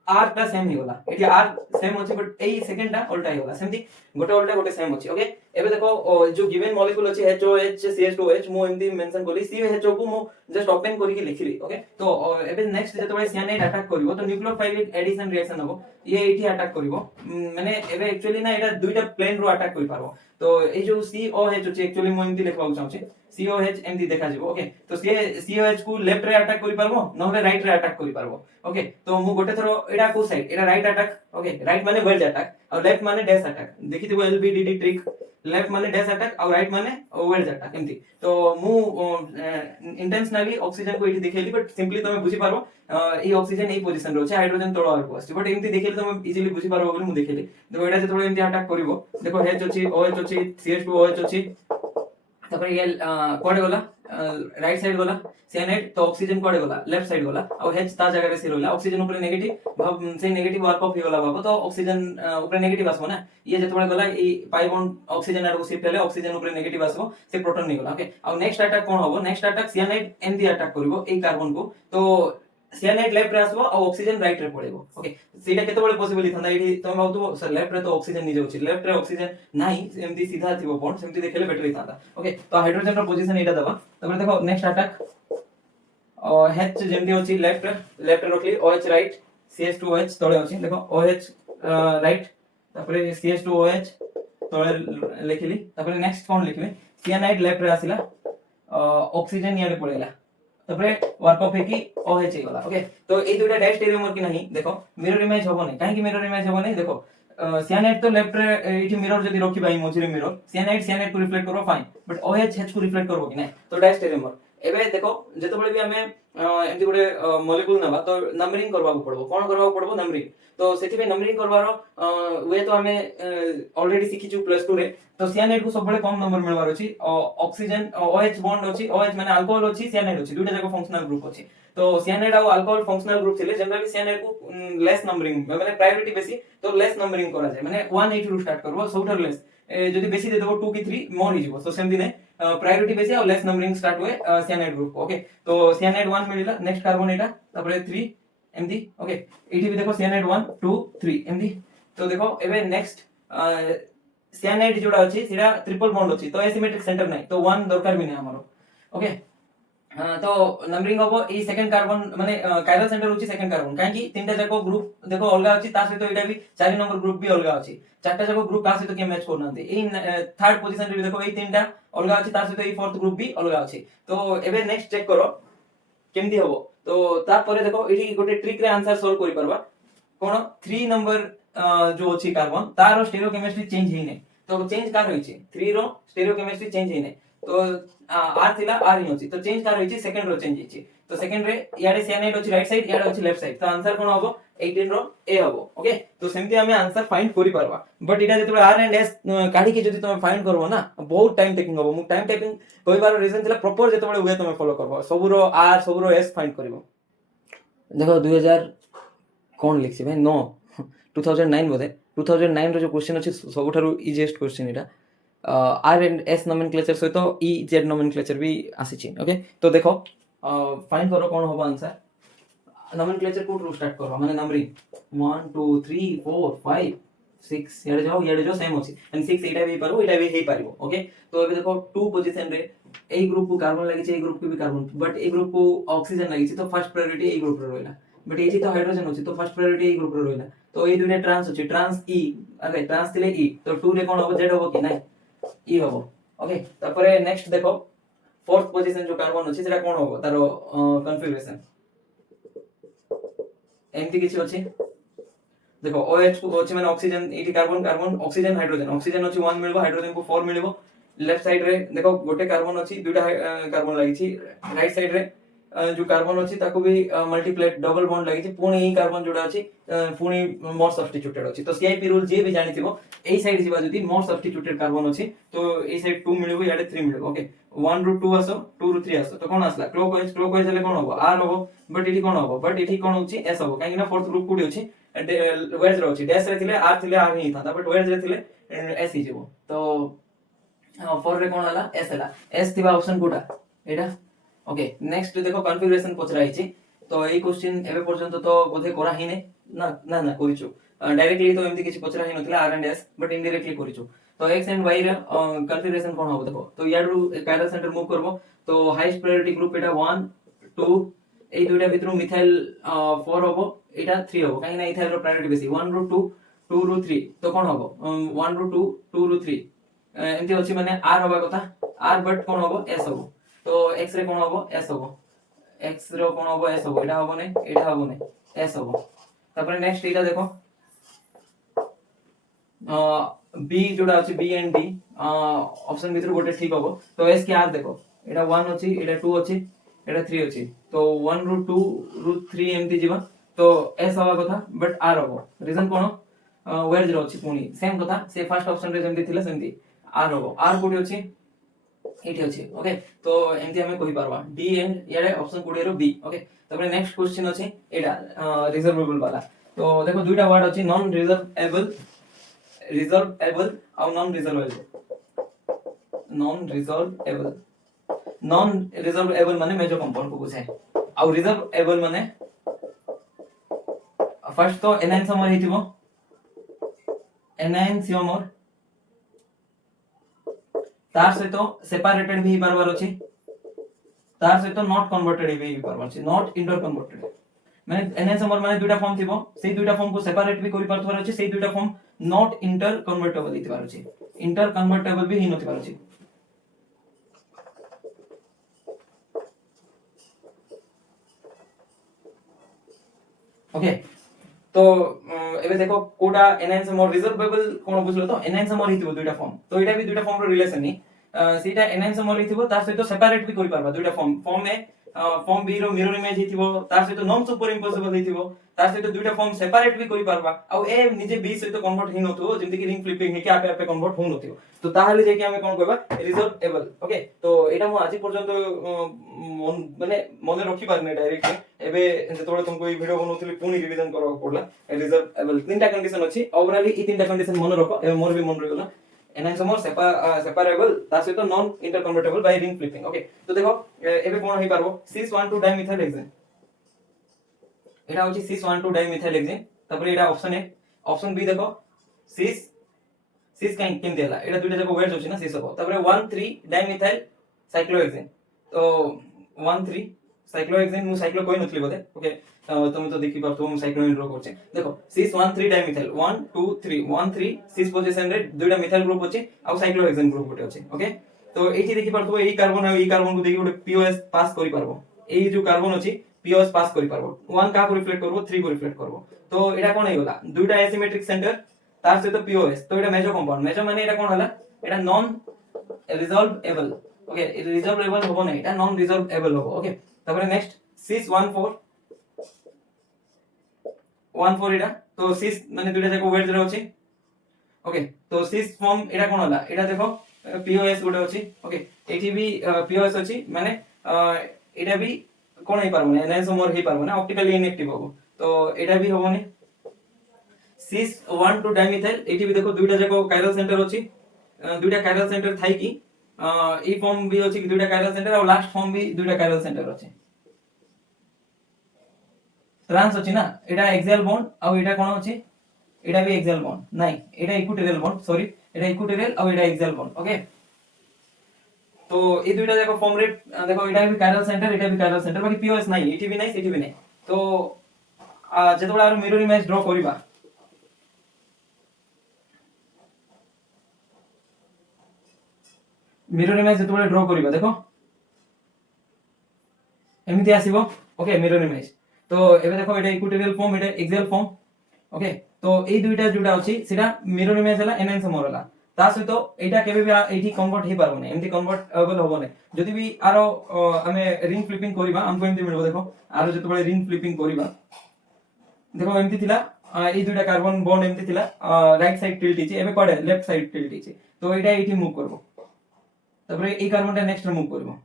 आर टा सेम ही होला एटी आर सेम अछि बट एई सेकंड टा उल्टा ही होला सेमति गोटे उल्टा गोटे सेम अछि ओके एबे देखो जो गिवन मॉलिक्यूल अछि HOH CH2OH मो एमदी मेंशन करली CHO को मो जस्ट ओपन करी के लिखली ओके तो एबे नेक्स्ट जेतबे सियानाइड अटैक करिवो तो न्यूक्लियोफाइलिक एडिशन रिएक्शन हबो ये एठी अटैक करिवो माने एबे एक्चुअली ना एटा दुइटा प्लेन रो अटैक करि पारबो तो ए जो COH अछि एक्चुअली मो एमदी लिखबाउ चाहूछि COH एमदी देखा जिवो ओके तो COH को लेफ्ट रे अटैक करि पारबो नहले राइट रे अटैक करि पारबो ओके तो मु गोटे थरो एटा को साइड एटा राइट अटैक ओके राइट माने वेज अटैक और लेफ्ट माने डैश अटैक देखिथिबो LBDD ट्रिक लेफ्ट माने डैश अटैक और राइट माने वेज अटैक एमती तो मु इंटेंशनली ऑक्सीजन को एठी देखेली बट सिंपली तमे बुझी पारो ए ऑक्सीजन ए पोजीशन रो छै हाइड्रोजन तळो आर को आसी बट एमती देखेली तमे इजीली बुझी पारो बोली मु देखेली देखो एटा जेतबे एमती अटैक करिवो देखो H अछि OH अछि CH2OH अछि तापर ये कोडे गला राइट साइड गला सियानाइड तो ऑक्सीजन कोडे गला लेफ्ट साइड गला और H ता जगह रे से रहला ऑक्सीजन ऊपर नेगेटिव भाव से नेगेटिव वर्क ऑफ गला भाव तो ऑक्सीजन ऊपर नेगेटिव आसबो ना ये जेतबे गला ए पाई बॉन्ड ऑक्सीजन आर शिफ्ट हेले ऑक्सीजन ऊपर नेगेटिव आसबो से प्रोटॉन नहीं गला ओके और नेक्स्ट अटैक कोन होबो नेक्स्ट अटैक सियानाइड एमदी अटैक करिवो ए कार्बन को तो सियानाइड लेफ्ट रे आसबो और ऑक्सीजन राइट रे पड़ेबो ओके सेटा केते बळे पॉसिबल थंदा एठी तमे भावतो सर लेफ्ट रे तो ऑक्सीजन नि जाउची लेफ्ट रे ऑक्सीजन नाही एमदी सीधा थिबो बॉन्ड सेमती देखेले बेटर थंदा ओके तो हाइड्रोजन रो पोजीशन एटा दबा तमे देखो नेक्स्ट अटैक H जेमती अछि लेफ्ट लेफ्ट रखली OH राइट CH2OH तळे अछि देखो OH राइट तापरे CH2OH तळे लिखिली तापरे नेक्स्ट कोन लिखबे सियानाइड लेफ्ट रे आसिला ऑक्सीजन याडे पळेला तापरे वर्क ऑफ हेकी OH हे गला ओके तो ए दुटा डैश टेरियमर कि नाही देखो मिरर इमेज होबो नै काहे कि मिरर इमेज होबो नै देखो सियानाइड तो लेफ्ट रे एठी मिरर जदी रखि बाई मझिरे मिरर सियानाइड को रिफ्लेक्ट करबो फाइन बट OH H को रिफ्लेक्ट करबो कि नै तो डैश टेरियमर एबे देखो जेतो बळे भी हमें एमती गोटे मॉलिक्यूल नबा तो नंबरिंग करबा पड़बो कोन करबा पड़बो नंबरिंग तो सेति पे नंबरिंग करबारो वे तो हमें ऑलरेडी सिखिचु +2 रे तो सियानाइड को सब बळे कम नंबर मिलबार अछि ऑक्सीजन OH बॉन्ड अछि OH माने अल्कोहल अछि सियानाइड अछि दुटा जाको फंक्शनल ग्रुप अछि तो सियानाइड और अल्कोहल फंक्शनल ग्रुप थिले जनरली सियानाइड को लेस नंबरिंग माने प्रायोरिटी बेसी तो लेस नंबरिंग करा जाय माने 180 रु स्टार्ट करबो सबटर लेस जदी बेसी दे देबो 2 की 3 मोर ही जिवो तो सेम दिने प्रायोरिटी बेसी और लेस नंबरिंग स्टार्ट हुए सियानाइड ग्रुप ओके तो सियानाइड 1 मिलिला नेक्स्ट कार्बन एटा तापरे 3 एमदी ओके एठी भी देखो सियानाइड 1 2 3 एमदी तो देखो एबे नेक्स्ट सियानाइड जोडा अछि सेटा ट्रिपल बॉन्ड अछि तो एसिमेट्रिक सेंटर नै तो 1 दरकार भी नै हमरो ओके तो नंबरिंग होबो ई सेकंड कार्बन माने कायरल सेंटर होची सेकंड कार्बन काहे कि तीनटा जाको ग्रुप देखो अलगा अछि ता सहित एटा भी 4 नंबर ग्रुप भी अलगा अछि चारटा जाको ग्रुप का सहित के मैच करनांती ई थर्ड पोजीशन रे देखो ई तीनटा अलगा अछि ता सहित ई फोर्थ ग्रुप भी अलगा अछि तो एबे नेक्स्ट चेक करो केमती होबो तो ता परे देखो एठी गोटे ट्रिक रे आंसर सॉल्व करि परबा कोन 3 नंबर जो अछि कार्बन तारो स्टीरियोकेमिस्ट्री चेंज हेइ नै तो चेंज का होई छै 3 रो स्टीरियोकेमिस्ट्री चेंज हेइ नै तो आर थिला आर ही अछि तो चेंज का होई छै सेकंड रो चेंज हेइ छै तो सेकंड रे याडे सियानाइड अछि राइट साइड याडे अछि लेफ्ट साइड तो आंसर कोन होबो 18 रो ए होबो ओके तो सेमती हमें आंसर फाइंड करि परबा बट इटा जते आर एंड एस काढी के जदी तुम फाइंड करबो ना बहुत टाइम टेकिंग होबो मु टाइम टेकिंग कहिबार रीजन थिला प्रॉपर जते बळे वे तुम फॉलो करबो सबरो आर सबरो एस फाइंड करबो देखो 2000 कोन लिखछि भाई नो 2009 बोधे 2009 रो जो क्वेश्चन अछि सबठारु इजीएस्ट क्वेश्चन इटा आर एंड एस नोमेनक्लेचर सहित ई जेड नोमेनक्लेचर भी आसीछि ओके तो देखो फाइंड करो कोन होबो आंसर नोमेनक्लेचर कोड स्टार्ट करो माने नंबरिंग 1 2 3 4 5 6 याडे जाओ सेम अछि एंड 6 एटा भी पारो एटा भी हेइ पारिबो ओके तो एबे देखो 2 पोजीशन रे ए ग्रुप को कार्बन लागि छै ए ग्रुप को भी कार्बन बट ए ग्रुप को ऑक्सीजन लागि छै तो फर्स्ट प्रायोरिटी ए ग्रुप रे रहला बट एठी तो हाइड्रोजन अछि तो फर्स्ट प्रायोरिटी ए ग्रुप रे रहला तो ए दुने ट्रांस अछि ट्रांस ई अरे ट्रांस थिले ई तो 2 रे कोन होबो जेड होबो कि नै ई होबो ओके तापरे नेक्स्ट देखो फोर्थ पोजीशन जो कार्बन अछि सेटा कोन होबो तारो कन्फिगरेशन एमती किछि अछि देखो OH को अछि माने ऑक्सीजन एठी कार्बन कार्बन ऑक्सीजन हाइड्रोजन अछि 1 मिलबो हाइड्रोजन को 4 मिलबो लेफ्ट साइड रे देखो गोटे कार्बन अछि दुटा कार्बन लागि छी राइट साइड रे जो कार्बन अछि ताको भी मल्टीप्लेट डबल बॉन्ड लागि छी पुणी ई कार्बन जोडा अछि पुणी मोर सब्स्टिट्यूटेड अछि तो सीआईपी रूल जे भी जानिथिबो एई साइड जिबा जदी मोर सब्स्टिट्यूटेड कार्बन अछि तो एई साइड 2 मिलबो याडे 3 मिलबो ओके 1 रू 2 आसो 2 रू 3 आसो तो कोन आसला क्लॉकवाइज ले कोन होबो आर होबो बट एठी कोन होबो बट एठी कोन होछि एस होबो काहे कि ना फोर्थ ग्रुप कोडी अछि वेज रो अछि डैश रे थिले आर ही था बट वेज रे थिले एस ही जिवो तो 4 रे कोन हला एस थिबा ऑप्शन कोटा एटा ओके नेक्स्ट देखो कॉन्फ़िगरेशन पचरा हिची तो ए क्वेश्चन एबे पर्यंत तो बोधे करा ही नै ना करिचो डायरेक्टली तो एमती किछ पचरा ही नथिला R and S but indirectly करिचो तो एक्स एंड वाई रे कॉन्फ़िगरेशन कोन होबो देखो तो याडू कायरल सेंटर मूव करबो तो हाईएस्ट प्रायोरिटी ग्रुप एटा 1 2 ए दुइटा भितरु मिथाइल 4 होबो एटा 3 होबो काहे ना इथाइल रो प्रायोरिटी बेसी 1 रू 2 2 रू 3 तो कोन होबो 1 रू 2 2 रू 3 एमती अछि माने आर होबा कथा आर बट कोन होबो एस होबो तो x रे कोन होबो s होबो x रो कोन होबो s होबो एटा होबो नै एटा होबो नै s होबो तापर नेक्स्ट एटा देखो b जोडा अछि b एंड d ऑप्शन भितर गोटे ठीक होबो तो s के आर देखो एटा 1 अछि एटा 2 अछि एटा 3 अछि तो 1 रू 2 रू 3 एमती जिबा तो s होबा कथा बट r होबो रीजन कोन वेज रो अछि पुनी सेम कथा से फर्स्ट ऑप्शन रे जेमती थिला सेमती r होबो r कोडी अछि एठी अछि ओके तो एमती हमें कहि परबा डी एंड याडे ऑप्शन कोडी रो बी ओके तबरे नेक्स्ट क्वेश्चन अछि एटा रिजर्वेबल वाला तो देखो दुइटा वर्ड अछि नॉन रिजर्वेबल और नॉन रिजर्वेबल माने मेजर कंपाउंड को बुझाए और रिजर्वेबल माने फर्स्ट तो एनाइनसमर हिथिबो एनाइनसियमर तार से तो सेपरेटेड भी बार बार अछि तार सहित नॉट कन्वर्टेड हेबे ही परबा अछि नॉट इंटर कन्वर्टेड माने एनहांसमर माने दुटा फॉर्म थिबो सेही दुटा फॉर्म को सेपरेट भी करि परथबार अछि सेही दुटा फॉर्म नॉट इंटर कन्वर्टेबल हितबार अछि इंटर कन्वर्टेबल भी हि नथिबार अछि ओके तो एबे देखो कोडा एनहांसमर रिजर्वेबल कोन बुझलो तो एनहांसमर हितबो दुटा फॉर्म तो एटा भी दुटा फॉर्म रो रिलेशन नि सेटा एनहांसमर हितबो तार सहित सेपरेट भी करि परबा दुटा फॉर्म फॉर्म में फॉर्म बी रो मिरर इमेज हितबो तार सहित नॉन सुपर इंपोसिबल हितबो तार सहित दुटा फॉर्म सेपरेट भी करि परबा आ ए निजे बी सहित कन्वर्ट हि नथो जेमति कि रिंग फ्लिपिंग हे कि आपे आपे कन्वर्ट हो नथिबो तो ताहाले जे कि हमें कोन कहबा रिजर्वेबल ओके तो एटा मु आजि पर्यंत माने मने रखि पारने डायरेक्ट एबे जेतोळे तुमको ई वीडियो बनौतली पुनी रिवीजन करबा पड़ला रिजर्वेबल तीनटा कंडीशन अछि ओवरऑल ई तीनटा कंडीशन मन रखो ए मोर भी मन रहिला एनहांसमर सेपरेबल ता सहित non inter convertible bye ring flipping okay तो देखो एबे कोन होई पारबो cis 12 डाइमिथाइल हेक्सेन एटा होची cis 12 dimethyl hexane तपर Etah option A option B देखो cis काइन केम देला एटा दुइटा जको वेट्स होची ना cis हो तपर 13 डाइमिथाइल साइक्लोहेक्सेन तो 13 साइक्लोहेक्सेन मु साइक्लो कोइ नथली बोले ओके तुम तो देखि परतो मु साइक्लोहेक्सेन ड्रा करछे देखो cis 13 डाइमिथाइल 1 2 3 13 cis पोजीशन रे दुइटा मिथाइल ग्रुप होची आ साइक्लोहेक्सेन ग्रुप गोटे होची ओके तो एठी देखि परतो एई कार्बन आ एई कार्बन को देखि गोटे pos पास करि परबो एई जो कार्बन होची pos पास करि परबो 1 का को रिफ्लेक्ट करबो 3 को रिफ्लेक्ट करबो तो एटा कोन हेगला दुइटा एसिमेट्रिक सेंटर तार सहित pos तो एटा मेजर कंपाउंड मेजर माने एटा कोन हला एटा नॉन रिजॉल्वेबल ओके रिजॉल्वेबल होबो नै एटा नॉन रिजॉल्वेबल होबो ओके तबरे नेक्स्ट cis 14 एटा तो cis माने दुइटा जाको वेट रे होची ओके तो cis फॉर्म एटा कोन हला एटा देखो pos गोटे होची ओके एठी भी pos होची माने एटा भी कोन हे पारबो एनहांसमर हे पारबो ना ऑप्टिकली इनएक्टिव होबो तो एटा भी होबोनी cis 12 डाइमिथाइल एठी भी देखो दुइटा जाको कायरल सेंटर होची दुइटा कायरल सेंटर थाई की ई फॉर्म भी होची कि दुइटा कायरल सेंटर और लास्ट फॉर्म भी दुइटा कायरल सेंटर होची ट्रांस होची ना एटा एक्सियल बॉन्ड आ एटा कोन होची एटा भी एक्सियल बॉन्ड नाही एटा इक्विटोरियल बॉन्ड सॉरी एटा इक्विटोरियल और एटा एक्सियल बॉन्ड ओके तो ए दुइटा जाको फॉर्म रे देखो एटा भी कायरल सेंटर एटा भी कायरल सेंटर बाकी pos नाही एठी भी नाही सेठी भी नाही तो जेतोला आरो मिरर इमेज ड्रा करिबा मिरर इमेज जेतोले ड्रा करिबा देखो एमिति आसीबो ओके मिरर इमेज तो एबे देखो एटा इक्विटोरियल फॉर्म एटा एक्सियल फॉर्म ओके तो ए दुइटा जुडा अछि सेटा मिरर इमेज हला एनहांसमर हला ता सहित एटा केबे भी एठी कन्वर्ट हे पारबो नै एमति कन्वर्टेबल होबो नै जदि भी आरो हमें रिंग फ्लिपिंग करिबा हमको एमति मिलबो देखो आरो जेतोले रिंग फ्लिपिंग करिबा देखो एमति थिला ए दुइटा कार्बन बॉन्ड एमति थिला राइट साइड टिल्ट हिचे एबे कोडे लेफ्ट साइड टिल्ट हिचे तो एटा एठी मूव करबो तबरे ए कार्बनटा नेक्स्ट मूव करबो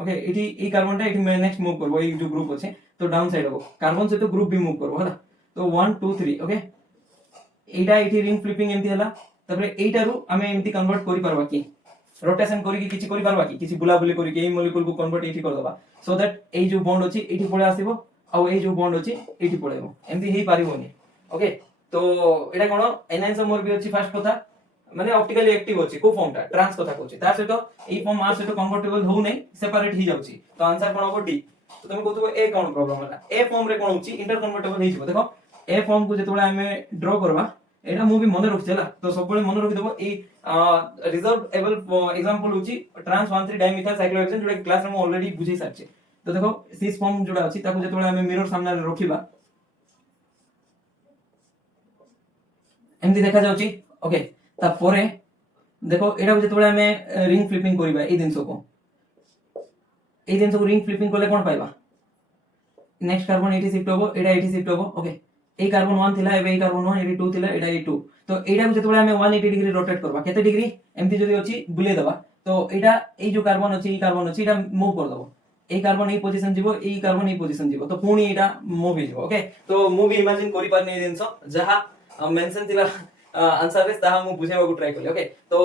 ओके एठी ए कार्बनटा एठी नेक्स्ट मूव करबो ए जो ग्रुप अछि तो डाउन साइड होबो कार्बन से तो ग्रुप भी मूव करबो हला तो 1 2 3 ओके एटा एठी रिंग फ्लिपिंग एमति हला तबरे एटारु हमें एमति कन्वर्ट करि परबा कि रोटेशन करि कि किछि करि परबा कि किछि बुलाबुली करि कि ए मॉलिक्यूल को कन्वर्ट एठी कर दबा सो दैट ए जो बॉन्ड अछि एठी पळे आसीबो आ ए जो बॉन्ड अछि एठी पळेबो एमति हेई पारिबोनी ओके तो एटा कोन एनहांसमर भी अछि फर्स्ट कथा माने ऑप्टिकली एक्टिव अछि को फॉर्मटा ट्रांस कथा कहछि तार सहित ए फॉर्म आर सहित कन्वर्टेबल हो नै सेपरेट ही जाउछि तो आंसर कोन होबो डी तो तुम कहतो ए कोन प्रॉब्लम हला ए फॉर्म रे कोन होछि इंटर कन्वर्टेबल हेइ देखो ए फॉर्म को जेतोला हमें ड्रा करबा एटा मु भी मन रखछला तो सब बळे मन रखि देबो ए रिजर्वेबल एग्जांपल होछि ट्रांस 13 डाइमिथाइल साइक्लोहेक्सेन जोडा क्लास रे मु ऑलरेडी बुझै सारछि तो देखो cis फॉर्म जोडा अछि ताको जेतोला हमें मिरर सामने रखिबा एमति देखा जाउछि ओके ता परे देखो एटा जेतोला हमें रिंग फ्लिपिंग करिबा ए दिनसो को रिंग फ्लिपिंग करले कोन पाइबा नेक्स्ट कार्बन एठी शिफ्ट होबो एटा एठी शिफ्ट होबो ओके ए कार्बन 1 थिला एबे ए कार्बन 1 एटी 2 थिला एटा ए 2 तो एटा को जेतोला हमें 180 डिग्री रोटेट करबा केते डिग्री एमति जदी अछि बुले दबा तो एटा ए जो कार्बन अछि एटा मूव कर दबो ए कार्बन ए पोजीशन जीवो ए कार्बन ए पोजीशन जीवो तो पुणी एटा मूव हो जीवो ओके तो मु भी इमेजिन करि पारनी ए दिनसो जहा मेंशन थिला आंसर रे ताहा मु बुझेबा को ट्राई करले ओके तो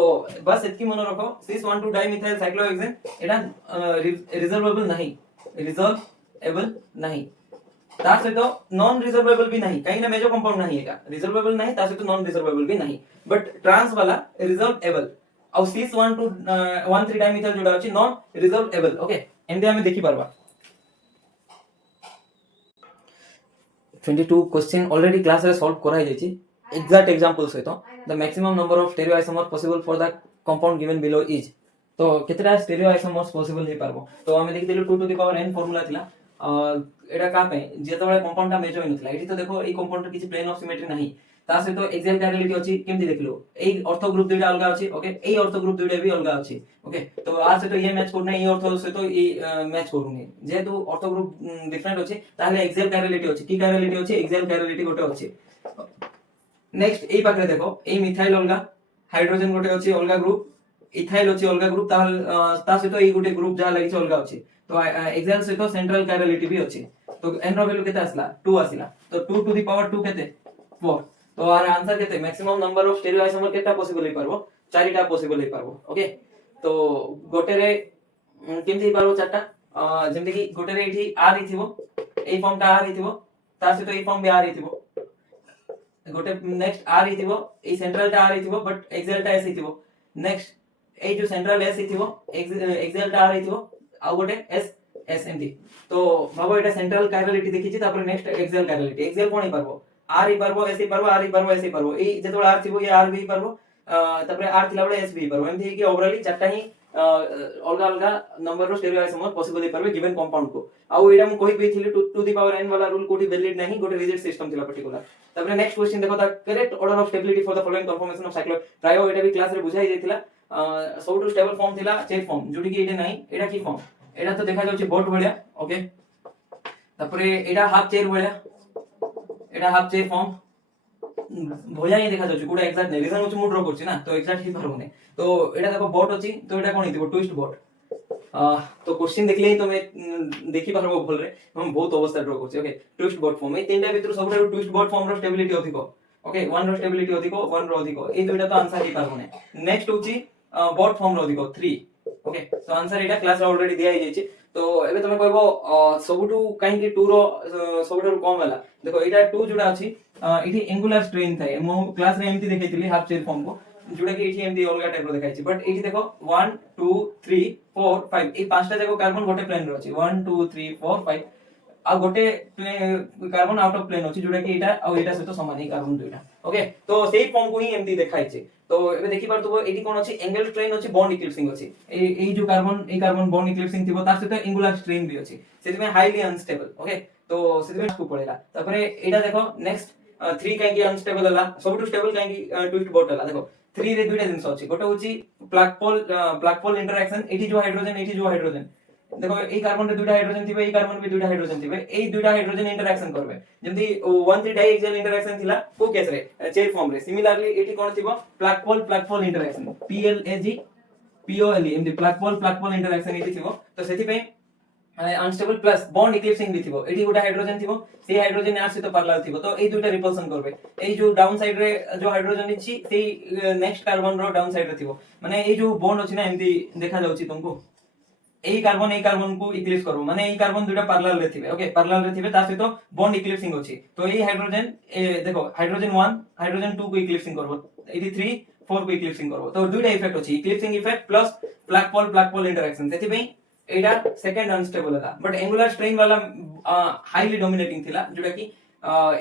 बस एतकी मन रखो cis 12 डाइमिथाइल साइक्लोहेक्सेन एटा रिजर्वेबल नहीं तार सहित नॉन रिजर्वेबल भी नहीं कहीं ना मेजर कंपाउंड नहीं है रिजर्वेबल नहीं तार सहित नॉन रिजर्वेबल भी नहीं बट ट्रांस वाला रिजर्वेबल और cis 13 डाइमिथाइल जोड़ा अछि नॉन रिजर्वेबल ओके एमती आम देखी पारबा 22 क्वेश्चन ऑलरेडी क्लास रे सॉल्व कराई जायछि एग्जैक्ट एग्जांपल सहित the maximum number of stereo isomer possible for the compound given below is तो केतेटा स्टेरियो आइसोमर्स पॉसिबल हे पारबो तो आमे देखिथिलु 2 to the power n formula थिला एटा का पे जेतबळे कंपाउंडटा मेच होई नथला एठी तो देखो ए कंपाउंड किछि प्लेन ऑफ सिमेट्री नाही ता सहित एक्सियल पैरेललिटी अछि केमति देखलो ए ऑर्थो ग्रुप दुइटा अलगा अछि ओके ए ऑर्थो ग्रुप दुइटा भी अलगा अछि ओके तो आ सहित ये मैच करने ए ऑर्थो सहित ए मैच करूनी जेतु ऑर्थो ग्रुप डिफरेंट अछि ताले एक्सियल पैरेललिटी अछि की पैरेललिटी अछि एक्सियल पैरेललिटी गोटे अछि नेक्स्ट ए पाखरे देखो ए मिथाइल अलगा हाइड्रोजन गोटे अछि अलगा ग्रुप इथाइल अछि अलगा ग्रुप ता सहित ए गोटे ग्रुप जा लागि अलगा अछि तो एक्सियल सहित सेंट्रल पैरेललिटी भी अछि तो n रो वैल्यू केते आसला 2 आसिला तो 2 टू द पावर 2 केते 4 तो आर आंसर केते maximum number of stereo isomer केटा पॉसिबल हे पारबो चारिटा पॉसिबल हे पारबो ओके तो गोटे रे केमति पारबो चारटा जेमति कि गोटे रे एठी आर हिथिबो ए फॉर्म ता आर हिथिबो ता सहित ए फॉर्म भी आर हिथिबो गोटे नेक्स्ट आर हिथिबो ए सेंट्रल ता आर हिथिबो बट एक्सियल ता एस हिथिबो नेक्स्ट ए जो सेंट्रल एस हिथिबो एक्सियल ता आर हिथिबो आ गोटे एस एस एमती तो भाबो एटा सेंट्रल पैरेललिटी देखिछि तापर नेक्स्ट एक्सियल पैरेललिटी एक्सियल कोन हे पारबो आर ही पारबो एस ही पारबो आर ही पारबो एस ही पारबो ए जेतोला आर थिबो ये आर भी पारबो तापर आर थिला बळे एस भी पारबो एमथि कि ओवरऑली चारटा ही अलगा अलगा नंबर रो स्टेरियो आइसोमर पॉसिबल हे पारबे गिवन कंपाउंड को आउ एटा हम कहि बेथिले टू द पावर n वाला रूल कोठी वैलिड नाही गोटे रिजिड सिस्टम थिला पर्टिकुलर तापर नेक्स्ट क्वेश्चन देखो the correct order of stability for the following confirmation of cyclo प्राय एटा भी क्लास रे बुझाई जायतिला सबटु स्टेबल फॉर्म थिला चेक फॉर्म जोटी कि एटा नाही एटा की फॉर्म एटा तो देखा जाउची बोट भलिया ओके तापर एटा हाफ चेयर भलिया एटा हाफ चेयर फॉर्म भलिया ही देखा जाउची कोडा एक्साक्ट नै रीजन होची मुड ड्रॉ करची ना तो एक्साक्ट ही पारबो तो एटा देखो बोट अछि तो एटा कोन हिथिबो ट्विस्ट बोट तो क्वेश्चन देखले ही तमे देखि पारबो भल रे हम बहुत अवस्था ड्रॉ करछी ओके ट्विस्ट बोट फॉर्म ए तीनटा भितर सबटा ट्विस्ट बोट फॉर्म रो स्टेबिलिटी अधिक ओके वन रो स्टेबिलिटी अधिक वन रो अधिक ए दुइटा तो आंसर ही पारबो नै नेक्स्ट होची बोट फॉर्म रो अधिक 3 ओके तो आंसर एटा क्लास रे ऑलरेडी दिया जायछि तो एबे तमे कहबो सबटु काहे कि 2 रो सबटु कम होला देखो एटा 2 जुडा अछि इठी एंगुलर स्ट्रेन थाए मो क्लास रे एमती देखैतिली हाफ चेयर फॉर्म को जुडा कि इठी एमती अलगा टाइप रो देखाइछि बट इठी देखो 1 2 3 4 5 ए पांचटा जाको कार्बन गोटे प्लेन रो अछि 1 2 3 4 5 आ गोटे कार्बन आउट ऑफ प्लेन अछि जुडा कि एटा आ एटा सहित समान ही कार्बन दुइटा ओके तो सेही फॉर्म को ही एमती देखाइछि तो एबे देखि पारतबो एठी कोन अछि एंगल स्ट्रेन अछि बॉन्ड इक्लिप्सिंग अछि ए जो कार्बन बॉन्ड इक्लिप्सिंग थिबो तार सहित एंगुलर स्ट्रेन भी अछि सेति में हाईली अनस्टेबल ओके तो सेति में को पड़ेला तापर एटा देखो नेक्स्ट 3 काहे कि अनस्टेबल हला सबटु स्टेबल काहे कि ट्विस्ट बोट हला देखो 3 रे दुइटा जिंस अछि गोटे होछि ब्लैक पोल इंटरैक्शन एठी जो हाइड्रोजन देखो ए कार्बन रे दुइटा हाइड्रोजन थिबे ए कार्बन भी दुइटा हाइड्रोजन थिबे ए दुइटा हाइड्रोजन इंटरैक्शन करबे जेमति 1 3 डाइएक्सियल इंटरैक्शन थिला को केस रे चेयर फॉर्म रे सिमिलरली एठी कोन थिबो ब्लैक पोल इंटरैक्शन PLAG POLE एमति ब्लैक पोल इंटरैक्शन एठी थिबो तो सेति पे अनस्टेबल प्लस बॉन्ड इक्लिप्सिंग भी थिबो एठी गोटा हाइड्रोजन थिबो से हाइड्रोजन यार सहित पैरेलल थिबो तो ए दुइटा रिपल्सन करबे ए जो डाउन साइड रे जो हाइड्रोजन अछि से नेक्स्ट कार्बन रो डाउन साइड रे थिबो माने ए जो बॉन्ड अछि ना एमति देखा जाउछि तुमको ए कार्बन को इक्लिप्स करबो माने ए कार्बन दुटा पैरेलल रे थिबे ओके पैरेलल रे थिबे ता सहित बॉन्ड इक्लिप्सिंग अछि तो ए हाइड्रोजन देखो हाइड्रोजन 1 हाइड्रोजन 2 को इक्लिप्सिंग करबो एठी 3 4 को इक्लिप्सिंग करबो तो दुटा इफेक्ट अछि इक्लिप्सिंग इफेक्ट प्लस ब्लैक पोल इंटरैक्शन सेति पे एटा सेकंड अनस्टेबल हला बट एंगुलर स्ट्रेन वाला हाईली डोमिनेटिंग थिला जोटा कि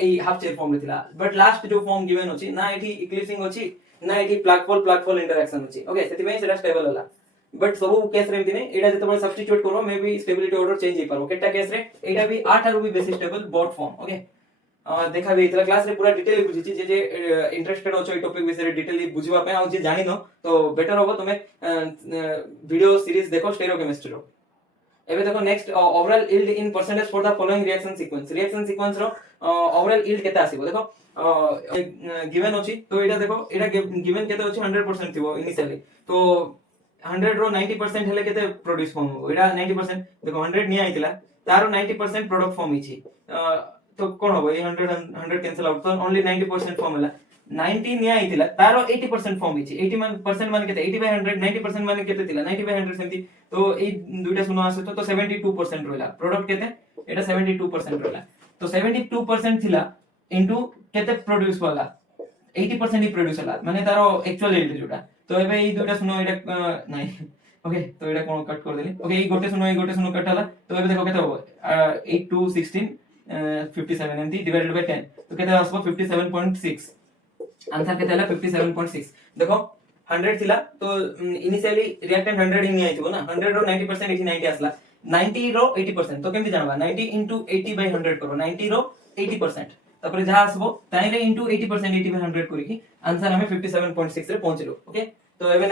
ए हाफ चेयर फॉर्म रे थिला बट लास्ट जो फॉर्म गिवन अछि ना एठी इक्लिप्सिंग अछि ना एठी ब्लैक पोल इंटरैक्शन अछि ओके सेति पे सेटा स्टेबल हला बट सब केस रे दिने एटा जते बळे सब्स्टिट्यूट करबो maybe stability order change हे पारो केटा केस रे एटा भी 8 आरो भी बेसी स्टेबल बोट फॉर्म ओके देखा भी इतला क्लास रे पूरा डिटेल बुझिछि जे इंटरेस्टेड होछो ए टॉपिक विषय रे डिटेल बुझिबा पे आ जे जानि न तो बेटर होबो तमे वीडियो सीरीज देखो स्टेरियोकेमिस्ट्री रो एबे देखो next overall yield in percentage for the following reaction sequence रो ओवरऑल यील्ड केता आसीबो देखो गिवन अछि तो एटा देखो एटा गिवन केता अछि 100% थिबो इनिशियली तो 100 रो 90% हेले केते प्रोड्यूस फॉर्म हो एटा 90% देखो 100 निया आइतिला तारो 90% प्रोडक्ट फॉर्म हिची तो कोन होबो 100 कैंसिल आउट तो ओनली 90% फॉर्म हला 90 निया आइतिला तारो 80% फॉर्म हिची 80% माने केते 80/100 90% माने केते थिला 90/100 सेंती तो ए दुइटा सुनो आसे तो 72% रहला प्रोडक्ट केते एटा 72% रहला तो 72% थिला इनटू केते प्रोड्यूस वाला 80% ही प्रोड्यूस हला माने तारो एक्चुअल यील्ड जोटा तो एबे ई दुटा सुनो एटा नाही ओके तो एटा कोन कट कर देली ओके ई गोटे सुनो कट हला तो एबे देखो केते हो 8 2 16 57 एमती डिवाइडेड बाय 10 तो केते आसबो 57.6 आंसर केते हला 57.6 देखो 100 थिला तो इनिशियली रिएक्टेंट 100 इन आइथिबो ना 100 रो 90% एठी 90 आसला 90 रो 80% तो केमति जानबा 90 into 80 by 100 करो 90 रो 80% तापर जहा आसबो ताइले into 80% 80 by 100 करी की आंसर हमें 57.6 रे पहुंचलो ओके तो एबे